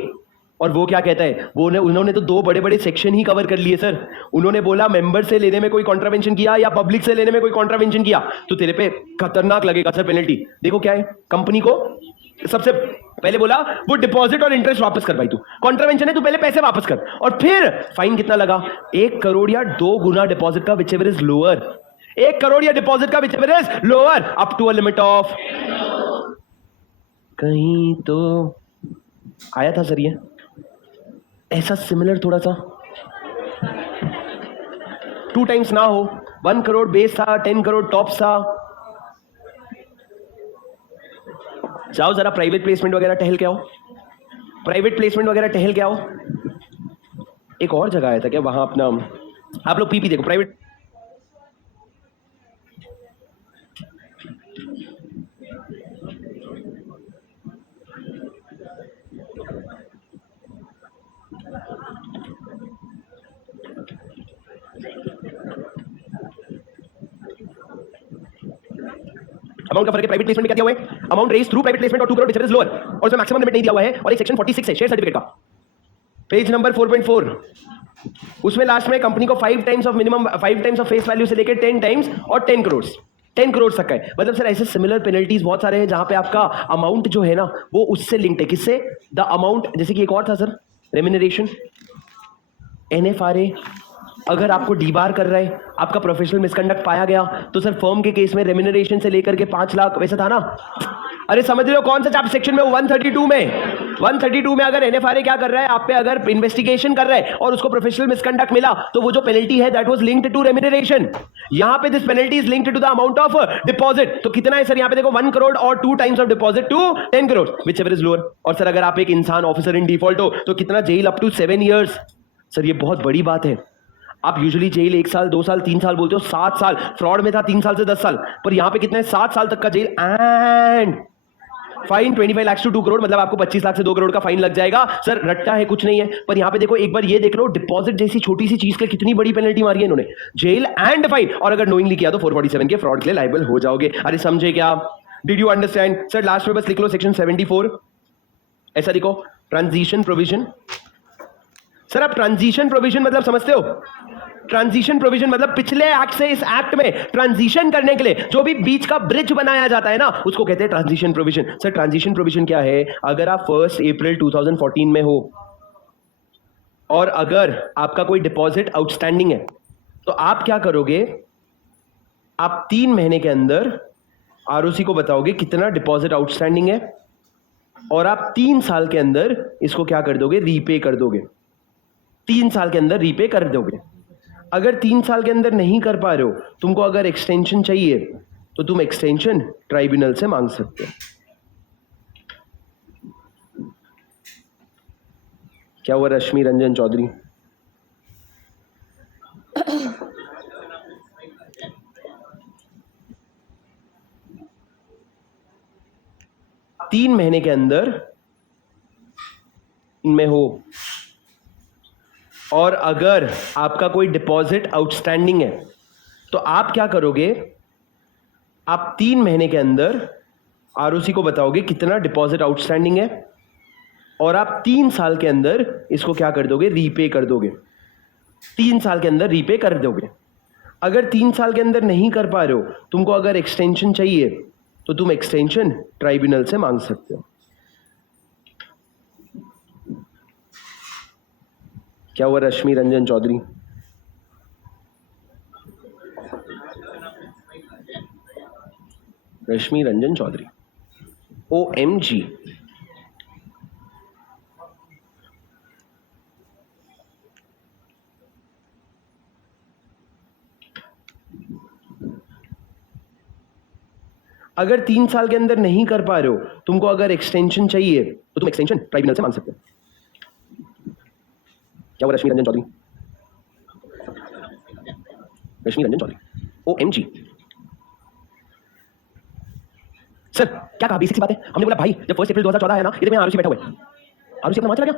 और वो क्या कहता है? उन्होंने तो 2 बड़े बड़े सेक्शन ही कवर कर लिए सर। उन्होंने बोला मेंबर से लेने में कोई कॉन्ट्रावेंशन किया या पब्लिक से लेने में कोई कॉन्ट्रावेंशन किया तो तेरे पे खतरनाक लगेगा सर पेनल्टी। देखो क्या है, कंपनी को सबसे पहले बोला वो डिपॉजिट और इंटरेस्ट वापस कर भाई, तू कॉन्ट्रावेंशन है, तू पहले पैसे वापस कर। और फिर फाइन कितना लगा? 1 करोड़ या 2 गुना डिपॉजिट का, विचएवर इज लोअर। 1 करोड़ या डिपॉजिट का whichever is lower up to a limit of. कहीं तो आया था सर ये ऐसा सिमिलर थोड़ा सा, 2 टाइम्स ना हो। 1 करोड़ बेस था, 10 करोड़ टॉप था। जाओ जरा प्राइवेट प्लेसमेंट वगैरह टहल के आओ, प्राइवेट प्लेसमेंट वगैरह टहल के आओ। एक और जगह आया था क्या वहां अपना? आप लोग पीपी देखो, प्राइवेट अमाउंट का फर्क है। प्राइवेट प्लेसमेंट में क्या दिया हुआ है? Amount raise through private placement or 2 crore which is lower, और उसमें मैक्सिमम लिमिट नहीं दिया हुआ है। और एक सेक्शन 46 है शेयर सर्टिफिकेट का, पेज नंबर 4.4। उसमें लास्ट में कंपनी को 5 times of minimum, 5 times of face value से लेकर 10 टाइम्स और 10 करोड़, 10 करोड़ तक का है। मतलब सर ऐसे सिमिलर पेनल्टीज बहुत सारे हैं जहां पे आपका अमाउंट जो है ना वो उससे लिंक्ड है। किससे? The amount. जैसे कि एक और था सर, रेम्यूनरेशन, NFRA। अगर आपको डीबार कर रहा है, आपका प्रोफेशनल मिसकंडक्ट पाया गया तो सर फर्म के केस में रेम्यूनरेशन से लेकर के 5 लाख वैसा था ना। अरे समझ रहे हो कौन सा चैप्टर सेक्शन में? 132 में। 132 में अगर NFRA क्या कर रहा है, आप पे अगर इन्वेस्टिगेशन कर रहा है और उसको प्रोफेशनल मिसकंडक्ट मिला तो वो जो पेनल्टी है that was linked to remuneration. यहां पे this penalty is linked to the amount of deposit. तो कितना है सर यहां पे देखो? 1 करोड़ और 2 times of deposit to 10 crore whichever is lower. और सर अगर आप एक इंसान ऑफिसर इन डिफॉल्ट हो तो कितना? Jail up to 7 years. Sir ये बहुत बड़ी बात है। आप यूजुअली जेल 1 साल, 2 साल, 3 साल बोलते हो, 7 साल। फ्रॉड में था 3 साल से 10 साल, पर यहां पे कितना है? 7 साल तक का jail and fine 25 lakh to 2 crore. मतलब आपको 25 लाख से 2 करोड़ का फाइन लग जाएगा। सर रट्टा है, कुछ नहीं है। पर यहां पे देखो, एक बार ये देख लो, डिपॉजिट जैसी छोटी सी चीज के कितनी बड़ी पेनल्टी मारी है इन्होंने, जेल एंड फाइन। और अगर नोइंगली किया तो 447 के फ्रॉड के लिए लायबल हो जाओगे। अरे समझे क्या? Did you understand? Sir last में बस लिख लो सेक्शन 74, ऐसा लिखो, ट्रांजिशन प्रोविजन। सर आप ट्रांजिशन प्रोविजन मतलब समझते हो? ट्रांजिशन प्रोविजन मतलब पिछले एक्ट से इस एक्ट में ट्रांजिशन करने के लिए जो भी बीच का ब्रिज बनाया जाता है ना, उसको कहते हैं transition provision. Sir transition provision क्या है? अगर आप 1 अप्रैल 2014 में हो और अगर आपका कोई डिपॉजिट आउटस्टैंडिंग है तो आप क्या करोगे? आप 3 महीने के अंदर ROC को बताओगे कितना डिपॉजिट आउटस्टैंडिंग है और आप 3 साल के अंदर इसको क्या कर दोगे? रीपे कर दोगे। 3 साल के अंदर रीपे कर दोगे। अगर 3 साल के अंदर नहीं कर पा रहे हो, तुमको अगर एक्सटेंशन चाहिए तो तुम एक्सटेंशन ट्राइब्यूनल से मांग सकते हो। क्या हुआ रश्मि रंजन चौधरी? तीन महीने के अंदर में हो और अगर आपका कोई डिपॉजिट आउटस्टैंडिंग है तो आप क्या करोगे? आप 3 महीने के अंदर आरओसी को बताओगे कितना डिपॉजिट आउटस्टैंडिंग है और आप 3 साल के अंदर इसको क्या कर दोगे? रीपे कर दोगे। 3 साल के अंदर रीपे कर दोगे। अगर 3 साल के अंदर नहीं कर पा रहे हो, तुमको अगर एक्सटेंशन चाहिए तो तुम एक्सटेंशन ट्राइब्यूनल से मांग सकते हो। क्या हुआ रश्मि रंजन चौधरी? रश्मि रंजन चौधरी, OMG। अगर 3 साल के अंदर नहीं कर पा रहे हो, तुमको अगर एक्सटेंशन चाहिए तो तुम एक्सटेंशन ट्राइब्यूनल से मांग सकते हो। क्या हुआ रश्मि रंजन चौधरी? रश्मि रंजन चौधरी, OMG। सर क्या कहा? बेसिक सी बात है। हमने बोला भाई जब 1 अप्रैल 2014 है ना, इधर में आरुषि बैठा हुआ है। आरुषि अपना वहां चला गया।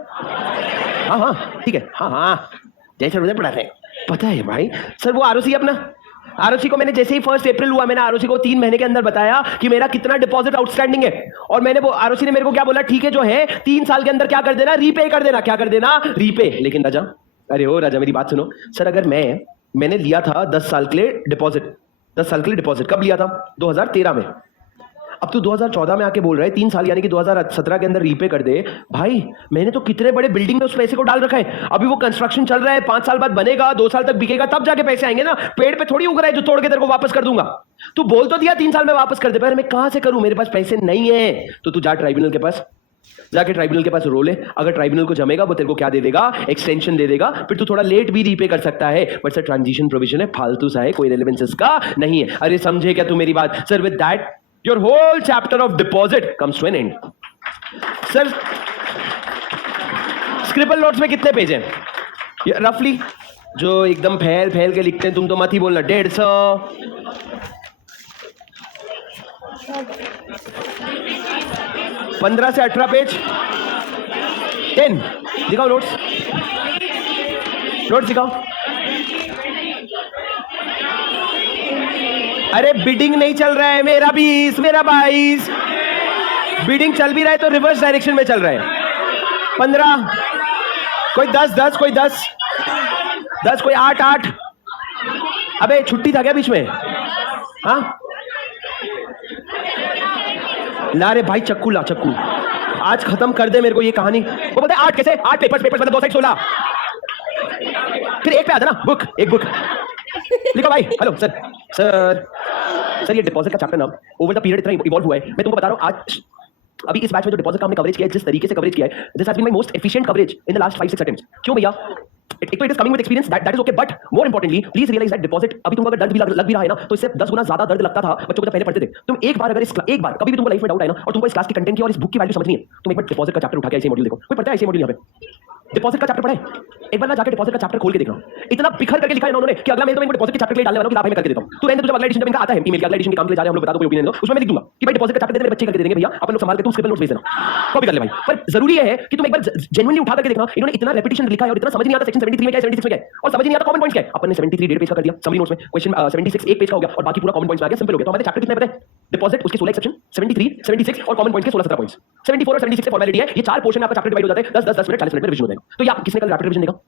हाँ हाँ ठीक है, हाँ हाँ जैसे उधर पढ़ा है, पता है भाई। सर वो आरुषि अपना, आरुषि को मैंने जैसे ही 1 अप्रैल हुआ, मैंने आरुषि को 3 महीने के अंदर बताया कि मेरा कितना डिपॉजिट आउटस्टैंडिंग है, और मैंने वो आरुषि ने मेरे को क्या बोला? ठीक है जो है 3 साल के अंदर क्या कर देना? रीपे कर देना। क्या कर देना? रीपे। लेकिन राजा, अरे हो राजा मेरी बात सुनो। सर अगर मैंने लिया था 10 साल के लिए डिपॉजिट, 10 साल के लिए डिपॉजिट कब लिया था? 2013 में। अब तू 2014 में आके बोल रहा है 3 साल यानी कि 2017 के अंदर रीपे कर दे। भाई मैंने तो कितने बड़े बिल्डिंग में उस पैसे को डाल रखा है, अभी वो कंस्ट्रक्शन चल रहा है, 5 साल बाद बनेगा, 2 साल तक बिकेगा, तब जाके पैसे आएंगे ना। पेड़ पे थोड़ी उग रहा है जो तोड़ के तेरे को वापस कर दूंगा। तू बोल तो दिया 3 साल में वापस कर दे, पर मैं कहां से करूं? मेरे पास पैसे नहीं है। तो तू जा ट्राइब्यूनल के पास, जाके ट्राइब्यूनल के पास रो ले। अगर ट्राइब्यूनल को जमेगा वो तेरे को क्या दे देगा? एक्सटेंशन दे देगा। फिर तू थोड़ा लेट भी रीपे कर सकता है, बट सर ट्रांजिशन प्रोविजन है, फालतू सा है, कोई रेलेवेंस इसका नहीं है। अरे समझे क्या तू मेरी बात? Sir with that your whole chapter of deposit comes to an end. Sir, scribble notes में कितने पेज हैं रफली? जो एकदम फैल फैल के लिखते हैं, तुम तो मत ही बोलना। 150, 15 से 18 पेज, 10। दिखाओ नोट्स, नोट्स दिखाओ। अरे बिडिंग नहीं चल रहा है, मेरा 20, मेरा 22। बिडिंग चल भी रहा है तो रिवर्स डायरेक्शन में चल रहा है। 15, कोई 10, कोई 10, कोई 8। अबे छुट्टी था क्या बीच में? हाँ ला रे भाई, चक्कू ला, चक्कू आज खत्म कर दे मेरे को ये कहानी। वो बोलते 8 कैसे? 8 पेपर्स मतलब 2 साइड 16, फिर एक पे आता ना बुक, एक बुक लिखो भाई। हेलो सर, सर ये डिपॉजिट का चैप्टर ना ओवर द पीरियड इतना इवॉल्व हुआ है। मैं तुमको बता रहा हूं, आज अभी इस बैच में जो डिपॉजिट का हमने कवरेज किया है, जिस तरीके से कवरेज किया है, this has been my most efficient coverage in the last 5-6 attempts. क्यों भैया? एक तो it is coming with experience, that is okay, but more importantly please realise that deposit अभी तुमको अगर दर्द भी लग भी रहा है ना, तो इससे 10 गुना ज्यादा दर्द लगता था बच्चों को जब पहले पढ़ते थे। तुम एक बार अगर एक बार कभी भी तुमको लाइफ में डाउट है ना, और तुमको इस क्लास के कंटेंट की और इस बुक की वैल्यू समझनी है, तुम एक बार डिपॉजिट का चैप्टर उठा के ऐसे मॉड्यूल देखो। कोई पढ़ता है ऐसे मॉड्यूल? यहाँ पे डिपॉजिट का चैप्टर पढ़ा है? एक बार ना जाके डिपॉजिट का चैप्टर खोल के देखना। इतना बिखर करके लिखा है उन्होंने कि अगला मैं तो इनको डिपॉजिट के चैप्टर के लिए डालने वाला हूं कि लाभ मैं करके देता हूं। तू रहने दो, जब अगला एडिशन जब इनका आता है, ईमेल के अगला एडिशन के काम के लिए जा रहे हैं हम लोग, बता दो कोई ओपिनियन दो, उसमें मैं लिख दूंगा कि भाई डिपॉजिट का चैप्टर मेरे बच्चे करके देंगे भैया, अपन लोग संभाल के तुम स्क्रिबल नोट्स भेज देना, कॉपी कर ले भाई। पर जरूरी है कि तुम एक बार जेन्युइनली उठा करके देखना। इन्होंने इतना रेपिटेशन लिखा है और इतना समझ नहीं आता सेक्शन 73 में क्या है, 76 में क्या है, और समझ नहीं आता कॉमन पॉइंट्स क्या है। अपन ने 73 डेढ़ पेज का कर दिया समरी नोट्स में, क्वेश्चन 76 एक पेज का हो गया और बाकी पूरा कॉमन पॉइंट्स में आ गया, सिंपल हो गया। तो हमारे चैप्टर कितने पता है? डिपॉजिट उसके 16 सेक्शन, 73, 76 और कॉमन पॉइंट्स के 16-17 पॉइंट्स, 74 और 76 से फॉर्मेलिटी है। ये 4 पोर्शन में आपका चैप्टर डिवाइड हो जाता है, 10-10 मिनट 40 मिनट में रिवीजन हो जाएगा। तो या किसने कल रैपिड रिवीजन देगा?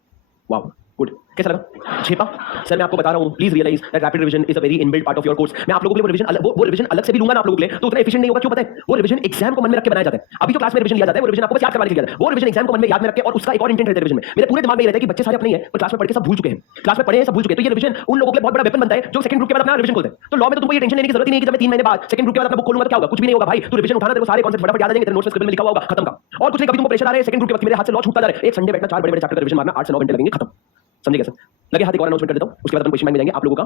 वाओ गुड, कैसा लगा? छेपा सर मैं आपको बता रहा हूं, please realise that rapid revision is a very inbuilt part of your course. मैं आप लोगों के लिए वो रिवीजन अलग से भी लूंगा ना आप लोगों के लिए, तो उतना एफिशिएंट नहीं होगा। क्यों पता है? वो रिवीजन एग्जाम को मन में रख के बनाया जाता है। अभी जो क्लास में रिवीजन लिया जाता है वो रिवीजन आपको बस याद करवाने के लिए जाता है। वो रिवीजन एग्जाम को मन में याद में रख के, और उसका एक और इंटेंट रहता है रिवीजन में। मेरे पूरे दिमाग में ये रहता है कि बच्चे सारे अपने ही है पर क्लास में पढ़ के सब भूल चुके हैं, क्लास में पढ़े हैं सब भूल चुके हैं। तो ये रिवीजन उन लोगों के लिए बहुत बड़ा वेपन बनता है जो सेकंड ग्रुप के बाद अपना रिवीजन खोलते हैं। तो लॉ में तो तुमको ये टेंशन लेने की जरूरत ही नहीं है कि जब मैं 3 महीने बाद सेकंड ग्रुप के बाद अपना बुक खोलूंगा तो क्या होगा? कुछ भी नहीं होगा भाई। तू रिवीजन उठाना, तेरे को सारे कॉन्सेप्ट फटाफट याद आ जाएंगे, तेरे नोट्स में स्क्रिबल में लिखा हुआ होगा, खत्म का। और कुछ नहीं, कभी तुमको प्रेशर आ रहा है सेकंड ग्रुप के वक्त मेरे हाथ से लॉ छूटता जा रहा है, एक संडे बैठना 4 बड़े-बड़े चैप्टर का रिवीजन मारना, 8 से 9 घंटे लगेंगे, खत्म। समझे कैसे? लगे हाथ एक और अनाउंसमेंट कर देता हूं, उसके बाद अपन क्वेश्चन बैंक में जाएंगे आप लोगों का।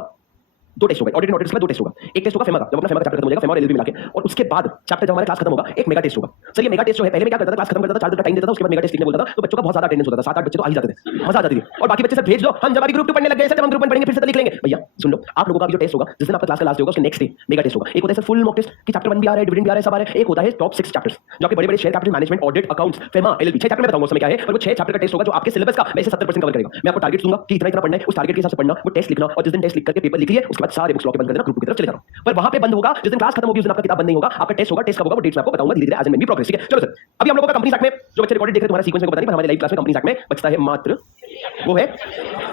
दो टेस्ट होगा, ऑडिट के बाद दो टेस्ट होगा। एक टेस्ट होगा फेमा का, जब अपना फेमा का चैप्टर खत्म हो जाएगा, फेमा और एलएलबी मिला के, और उसके बाद चैप्टर जब हमारा क्लास खत्म होगा, एक मेगा टेस्ट होगा। सर ये मेगा टेस्ट जो है, पहले मैं क्या करता था, क्लास खत्म करता था, 4 दिन का टाइम देता था, उसके बाद मेगा टेस्ट लिखने बोलता था, तो बच्चों का बहुत ज्यादा अटेंडेंस होता था, 7-8 बच्चे तो आ ही जाते थे, मजा आ जाती थी। और बाकी बच्चे सर भेज दो, हम जब अभी ग्रुप 2 पढ़ने लग गए, सर जब हम ग्रुप 1 पढ़ेंगे फिर से तो लिख लेंगे। भैया सुन लो, आप लोगों का भी जो टेस्ट होगा, जिस दिन आपका क्लास का लास्ट होगा, उसके नेक्स्ट डे मेगा टेस्ट होगा। एक होता है सर फुल मॉक टेस्ट कि चैप्टर 1 भी आ रहा है, डिविडेंड भी आ रहा है, सब आ रहा है। एक होता है टॉप 6 चैप्टर्स, जो आपके बड़े-बड़े share capital management, audit, accounts, FEMA, LLB, 6 chapter में बताऊंगा उसमें क्या है, और वो 6 चैप्टर का टेस्ट होगा जो आपके सिलेबस का वैसे 70% कवर करेगा। मैं आपको टारगेट दूंगा कि इतना इतना पढ़ना है, उस टारगेट के हिसाब से पढ़ना, वो टेस्ट लिखना, और जिस दिन टेस्ट लिख करके पेपर लिखिए, उसके बाद सारे बुक्स लॉक बंद कर देना, ग्रुप 2 की तरफ चले जाना। पर वहां पे बंद होगा जिस दिन क्लास खत्म होगी, उस दिन आपका किताब बंद नहीं होगा, आपका टेस्ट होगा, टेस्ट कब होगा वो डेट्स मैं आपको बताऊंगा धीरे-धीरे as and when we progress. ठीक है, चलो सर, अभी हम लोगों का कंपनी एक्ट में जो बच्चे रिकॉर्डेड देख रहे हैं, तुम्हारा सीक्वेंस में पता नहीं, पर हमारे लाइव क्लास में कंपनी एक्ट में बचता है मात्र, वो है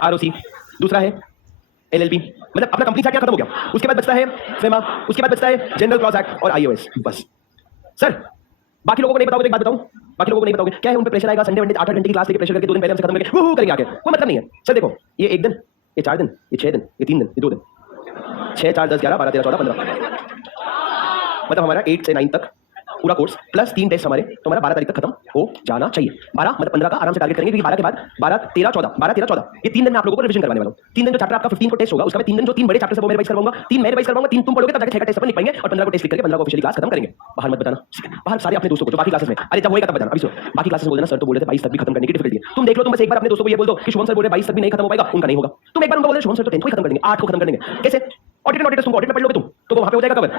आरओसी, दूसरा है एलएलबी, मतलब अपना कंपनी एक्ट क्या खत्म हो गया, उसके बाद बचता है फेमा, उसके बाद बचता है जनरल क्लॉज एक्ट और आईओएस, बस। सर बाकी लोगों को नहीं बताओगे तो एक बात बताऊं, बाकी लोगों को नहीं बताओगे क्या है, उन पे प्रेशर आएगा, संडे वनडे 8-8 घंटे की क्लास लेके प्रेशर करके 2 दिन पहले हमसे खत्म करके वो करेंगे आके, कोई मतलब नहीं है। सर देखो, ये 1 दिन, ये 4 दिन, ये 6 दिन, ये 3 दिन, ये 2 दिन, 6 4 10 11 12 13 14 15, मतलब हमारा 8 से 9 तक पूरा कोर्स प्लस 3 टेस्ट हमारे, तो हमारा 12 तारीख तक खत्म हो जाना चाहिए। 12 मतलब 15 का आराम से टारगेट करेंगे, क्योंकि 12 के बाद 12 13 14 12 13 14 ये 3 दिन में आप लोगों को रिवीजन करवाने वाला हूं। 3 दिन जो चैप्टर आपका 15 को टेस्ट होगा, उसका मैं 3 दिन जो 3 बड़े चैप्टर से वो मैं रिवाइज करवाऊंगा, 3 मैं रिवाइज करवाऊंगा, 3 तुम पढ़ोगे, तब जाके 6 का टेस्ट अपन लिख पाएंगे, और 15 को टेस्ट लिख करके 15 को ऑफिशियली क्लास खत्म करेंगे। बाहर मत बताना, बाहर सारे अपने दोस्तों को जो बाकी क्लासेस में, अरे जब होएगा तब बताना। अभी सुनो, बाकी क्लासेस में बोल देना सर तो बोल रहे थे 22 तक भी खत्म करने की डिफिकल्टी है, तुम देख लो, तुम बस एक बार अपने दोस्तों को ये बोल दो कि शुभम सर बोल रहे 22 तक भी नहीं खत्म हो पाएगा, उनका नहीं होगा। तुम एक बार उनको बोल दो शुभम सर तो 10 को ही खत्म कर देंगे, 8 को खत्म कर देंगे, कैसे? ऑडिट ऑडिट तुमको ऑडिट में पढ़ लोगे तुम, तो वो वहां पे हो जाएगा कवर,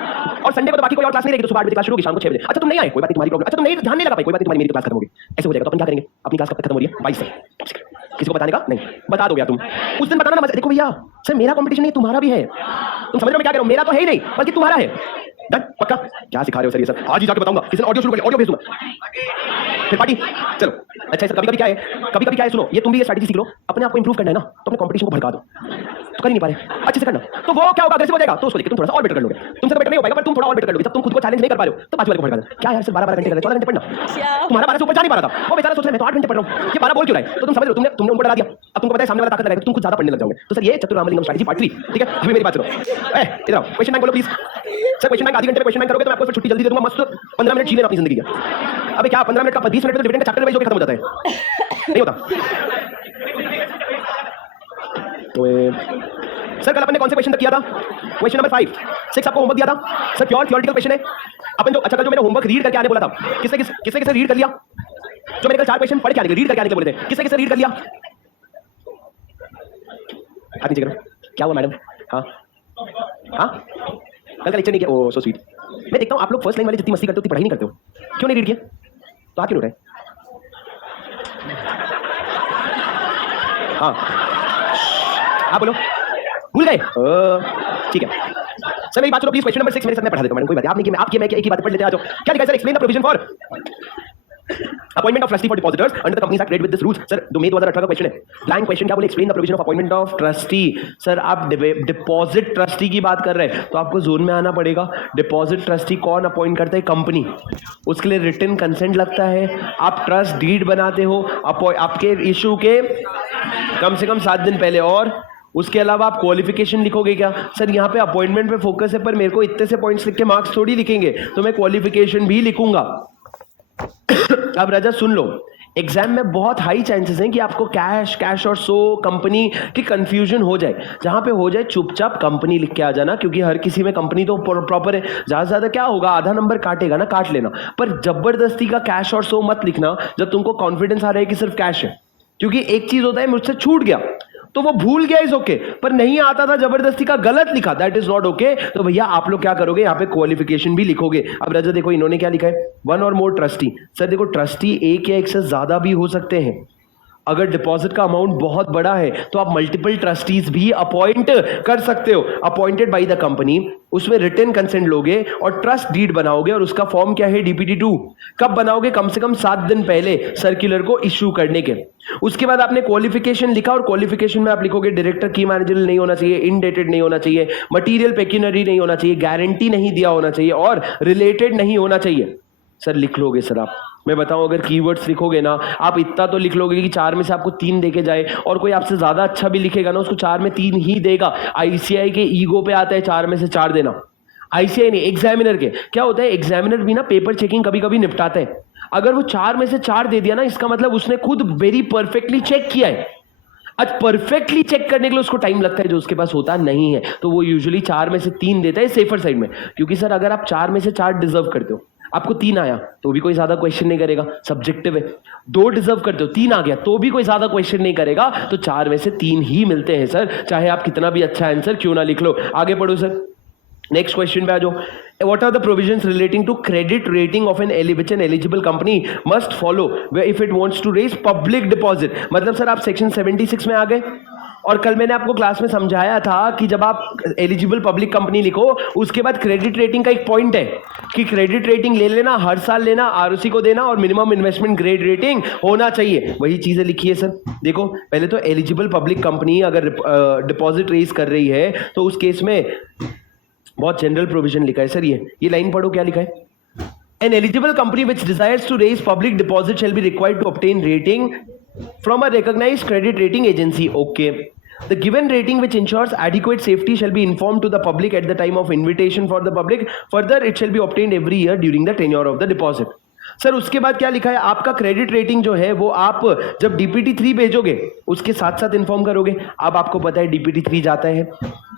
और संडे को तो बाकी कोई और क्लास नहीं रहेगी, तो सुबह 8 बजे क्लास शुरू होगी, शाम को 6 बजे। अच्छा तुम नहीं आए, कोई बात नहीं, तुम्हारी प्रॉब्लम, अच्छा तुम नहीं ध्यान नहीं लगा पाए, कोई बात नहीं, तुम्हारी मेरी क्लास खत्म होगी, ऐसे हो जाएगा। तो अपन क्या करेंगे, अपनी क्लास कब तक खत्म हो रही है? 22 तक। किसी को बताने का नहीं, बता दो यार तुम उस दिन बताना ना। देखो भैया सर मेरा कंपटीशन नहीं, तुम्हारा भी है, तुम समझ रहे हो मैं क्या कह रहा हूं, मेरा तो है ही नहीं बल्कि तुम्हारा है। डन पक्का? क्या सिखा रहे हो सर ये सब, आज ही जाके बताऊंगा, किसी ने ऑडियो शुरू कर, ऑडियो भेज दूंगा, फिर पार्टी। चलो अच्छा सर, कभी कभी क्या है, कभी कभी क्या है, सुनो ये तुम भी ये स्ट्रेटजी सीख लो, अपने आप को इंप्रूव करना है ना, तो अपने कंपटीशन को भड़का दो, तो कर ही नहीं पा रहे अच्छे से करना, तो वो क्या होगा, अग्रेसिव हो जाएगा, तो उसको लेके तुम थोड़ा सा और बेटर कर लोगे, तुमसे तो बेटर नहीं हो पाएगा, पर तुम थोड़ा और बेटर कर लोगे। जब तुम खुद को चैलेंज नहीं कर पा रहे हो तो बाजू वाले को भड़का दो, क्या यार सर 12 घंटे कर रहे, 14 घंटे पढ़ना, तुम्हारा 12 से ऊपर जा नहीं पा रहा था, वो बेचारा सोच रहा है मैं तो 8 घंटे पढ़ रहा हूं, ये 12 बोल क्यों रहा है, तो तुम समझ लो तुमने तुमने उनको डरा दिया, अब तुमको पता है सामने वाला ताकत लगाएगा, तुम खुद ज्यादा पढ़ने लग जाओगे। तो सर ये चतुरामलिंगम स्ट्रेटजी पार्ट 3, ठीक है। अभी मेरी बात सुनो, इधर आओ, क्वेश्चन बैंक बोलो प्लीज। सर क्वेश्चन बैंक आधी घंटे में क्वेश्चन बैंक करोगे तो मैं आपको फिर छुट्टी जल्दी दे दूंगा, मस्त 15 मिनट जी लेना अपनी जिंदगी का। अबे क्या 15 मिनट का 20 मिनट तो डिविडेंड का चैप्टर वाइज होके खत्म हो जाता है, नहीं होता। तो सर कल अपन ने कौन से क्वेश्चन तक किया था? क्वेश्चन नंबर 5 6 आपको होमवर्क दिया था सर, प्योर थ्योरेटिकल क्वेश्चन है अपन जो। अच्छा कल जो मैंने होमवर्क रीड करके आने बोला था, किसने किसने रीड कर लिया? जो मैंने कल 4 क्वेश्चन पढ़ के आने के रीड करके आने के बोले थे, किसने किसने रीड कर लिया? हाथ नीचे करो, क्या हुआ मैडम? हाँ हाँ कल का लेक्चर नहीं किया, ओ सो स्वीट। मैं देखता हूँ आप लोग फर्स्ट लाइन वाले जितनी मस्ती करते हो उतनी पढ़ाई नहीं करते हो, क्यों नहीं रीड किया? तो आप क्यों उठ रहे? हाँ आप बोलो, भूल गए? ठीक है सर मेरी बात सुनो प्लीज। क्वेश्चन नंबर 6 मेरे सर मैं पढ़ा देता हूं मैडम, कोई बात नहीं, आप नहीं, आप मैं एक ही बात पढ़ लेते हैं। आ जाओ, क्या लिखा है sir? Explain the provision for appointment of trustee for depositors under the companies act read with this rules. Sir जो मई 2018 का क्वेश्चन है, ब्लैंक क्वेश्चन, क्या बोले? Explain the provision of appointment of trustee. Sir आप डिपॉजिट ट्रस्टी की बात कर रहे हैं तो आपको जोन में आना पड़ेगा। डिपॉजिट ट्रस्टी कौन अपॉइंट करता है? कंपनी, उसके लिए रिटन कंसेंट लगता है। आप ट्रस्ट डीड बनाते हो आपके इशू के कम से कम 7 दिन पहले, और उसके अलावा आप क्वालिफिकेशन लिखोगे क्या? सर यहाँ पे अपॉइंटमेंट पे फोकस है, पर मेरे को इतने से पॉइंट्स लिख के मार्क्स थोड़ी लिखेंगे, तो मैं क्वालिफिकेशन भी लिखूंगा। अब राजा सुन लो, एग्जाम में बहुत हाई चांसेस हैं कि आपको कैश और सो कंपनी की कंफ्यूजन हो जाए। जहां पे हो जाए चुपचाप कंपनी लिख के आ जाना, क्योंकि हर किसी में कंपनी तो प्रॉपर है। ज्यादा से ज्यादा क्या होगा, आधा नंबर काटेगा ना, काट लेना, पर जबरदस्ती का कैश और सो मत लिखना जब तुमको कॉन्फिडेंस आ रहा है कि सिर्फ कैश है। क्योंकि एक चीज होता है मुझसे छूट गया तो वो भूल गया, इज ओके, पर नहीं आता था जबरदस्ती का गलत लिखा, दैट इज नॉट ओके। तो भैया आप लोग क्या करोगे, यहाँ पे क्वालिफिकेशन भी लिखोगे। अब राजा देखो इन्होंने क्या लिखा है, 1 और मोर ट्रस्टी। सर देखो ट्रस्टी एक या एक से ज्यादा भी हो सकते हैं। अगर डिपॉजिट का अमाउंट बहुत बड़ा है तो आप मल्टीपल ट्रस्टीज भी अपॉइंट कर सकते हो, अपॉइंटेड बाय द कंपनी। उसमें रिटन कंसेंट लोगे और ट्रस्ट डीड बनाओगे, और उसका फॉर्म क्या है? DPT-2। कब बनाओगे? कम से कम 7 दिन पहले सर्कुलर को इश्यू करने के। उसके बाद आपने क्वालिफिकेशन लिखा, और क्वालिफिकेशन में आप लिखोगे डायरेक्टर की मैनेजर नहीं होना चाहिए, इनडेटेड नहीं होना चाहिए, मटीरियल पेक्यूनरी नहीं होना चाहिए, गारंटी नहीं दिया होना चाहिए, और रिलेटेड नहीं होना चाहिए। सर लिख लोगे सर आप, मैं बताऊं अगर कीवर्ड्स लिखोगे ना, आप इतना तो लिख लोगे कि 4 में से आपको 3 देके जाए, और कोई आपसे ज्यादा अच्छा भी लिखेगा ना उसको 4 में 3 ही देगा। ICI के ईगो पे आता है 4 में से 4 देना। ICI नहीं, एग्जामिनर के क्या होता है, एग्जामिनर भी ना पेपर चेकिंग कभी कभी निपटाता है। अगर वो 4 में से 4 दे दिया ना, इसका मतलब उसने खुद वेरी परफेक्टली चेक किया है। आज परफेक्टली चेक करने के लिए उसको टाइम लगता है जो उसके पास होता नहीं है, तो वो यूजुअली 4 में से 3 देता है सेफर साइड में, क्योंकि सर अगर आप 4 में से 4 डिजर्व करते हो, आपको 3 आया तो भी कोई ज्यादा क्वेश्चन नहीं करेगा, सब्जेक्टिव है। 2 डिजर्व करते हो, 3 आ गया तो भी कोई ज्यादा क्वेश्चन नहीं करेगा, तो 4 में से 3 ही मिलते हैं सर, चाहे आप कितना भी अच्छा आंसर क्यों ना लिख लो। आगे पढ़ो सर, नेक्स्ट क्वेश्चन पे आ जाओ। What are the provisions relating to credit rating of which an eligible company must follow if it wants to raise public deposit? मतलब सर आप सेक्शन 76 में आ गए, और कल मैंने आपको क्लास में समझाया था कि जब आप एलिजिबल पब्लिक कंपनी लिखो उसके बाद क्रेडिट रेटिंग का एक पॉइंट है कि क्रेडिट रेटिंग ले लेना, हर साल लेना, आरओसी को देना, और मिनिमम इन्वेस्टमेंट ग्रेड रेटिंग होना चाहिए। वही चीजें लिखी है सर। देखो पहले तो एलिजिबल पब्लिक कंपनी अगर डिपॉजिट रेज कर रही है तो उस केस में बहुत जनरल प्रोविजन लिखा है सर। ये लाइन पढ़ो क्या लिखा है। An eligible company which desires to raise public deposit shall be required to obtain rating from a recognized credit rating agency. Okay. The given rating which ensures adequate safety shall be informed to the public at the time of invitation for the public. Further, it shall be obtained every year during the tenure of the deposit. Sir उसके बाद क्या लिखा है, आपका credit rating जो है वो आप जब डीपीटी 3 भेजोगे उसके साथ साथ इन्फॉर्म करोगे। अब आपको पता है डीपीटी 3 जाता है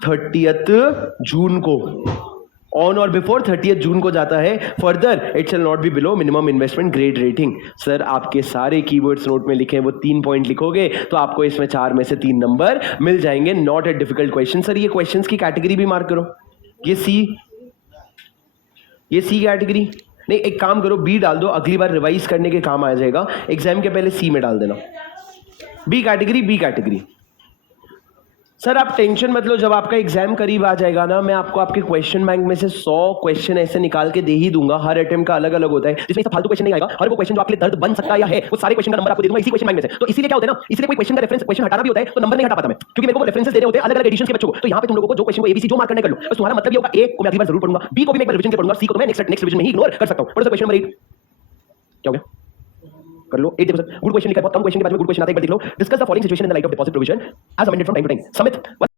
30th जून को, ऑन और बिफोर 30th जून को जाता है। Further it shall not be below minimum investment grade rating. Sir आपके सारे कीवर्ड्स नोट में लिखे हैं, वो 3 पॉइंट लिखोगे तो आपको इसमें 4 में से 3 नंबर मिल जाएंगे। Not a difficult question sir. ये क्वेश्चंस की कैटेगरी भी मार्क करो, ये सी कैटेगरी नहीं, एक काम करो बी डाल दो, अगली बार रिवाइज करने के काम आ जाएगा। एग्जाम के पहले सी में डाल देना, बी कैटेगरी। सर आप टेंशन मत लो, जब आपका एग्जाम करीब आ जाएगा ना, मैं आपको आपके क्वेश्चन बैंक में से 100 क्वेश्चन ऐसे निकाल के दे ही दूंगा। हर अटेम्प्ट का अलग अलग होता है, जिसमें फालतू क्वेश्चन नहीं आएगा। हर वो क्वेश्चन जो आपके लिए दर्द बन सकता है वो सारे क्वेश्चन का नंबर आपको दे दूंगा इसी क्वेश्चन बैंक में से। तो इसीलिए क्या होता है ना, इसलिए कोई क्वेश्चन का रेफरेंस क्वेश्चन हटाना भी होता है तो नंबर नहीं हटा पाता मैं, क्योंकि मेरे को रेफरेंसेस देने होते हैं अलग अलग एडिशन के बच्चों को। तो यहाँ पे तुम लोगों को जो क्वेश्चन को एबीसी जो मार्क करने कर लो, बस तुम्हारा मतलब ये होगा ए को मैं अगली बार जरूर पढ़ूंगा, बी को भी मैं एक बार रिवीजन के पढ़ूंगा, सी को तो मैं नेक्स्ट रिवीजन में ही इग्नोर कर सकता हूं। पढ़ो क्वेश्चन नंबर 8 क्या हो गया, कर लो। 8 देखो सर, गुड क्वेश्चन लिखा है, बहुत कम क्वेश्चन के बाद में गुड क्वेश्चन आता है, एक बार देख लो। Discuss the following situation in the light of deposit provision as amended from time to time. Samit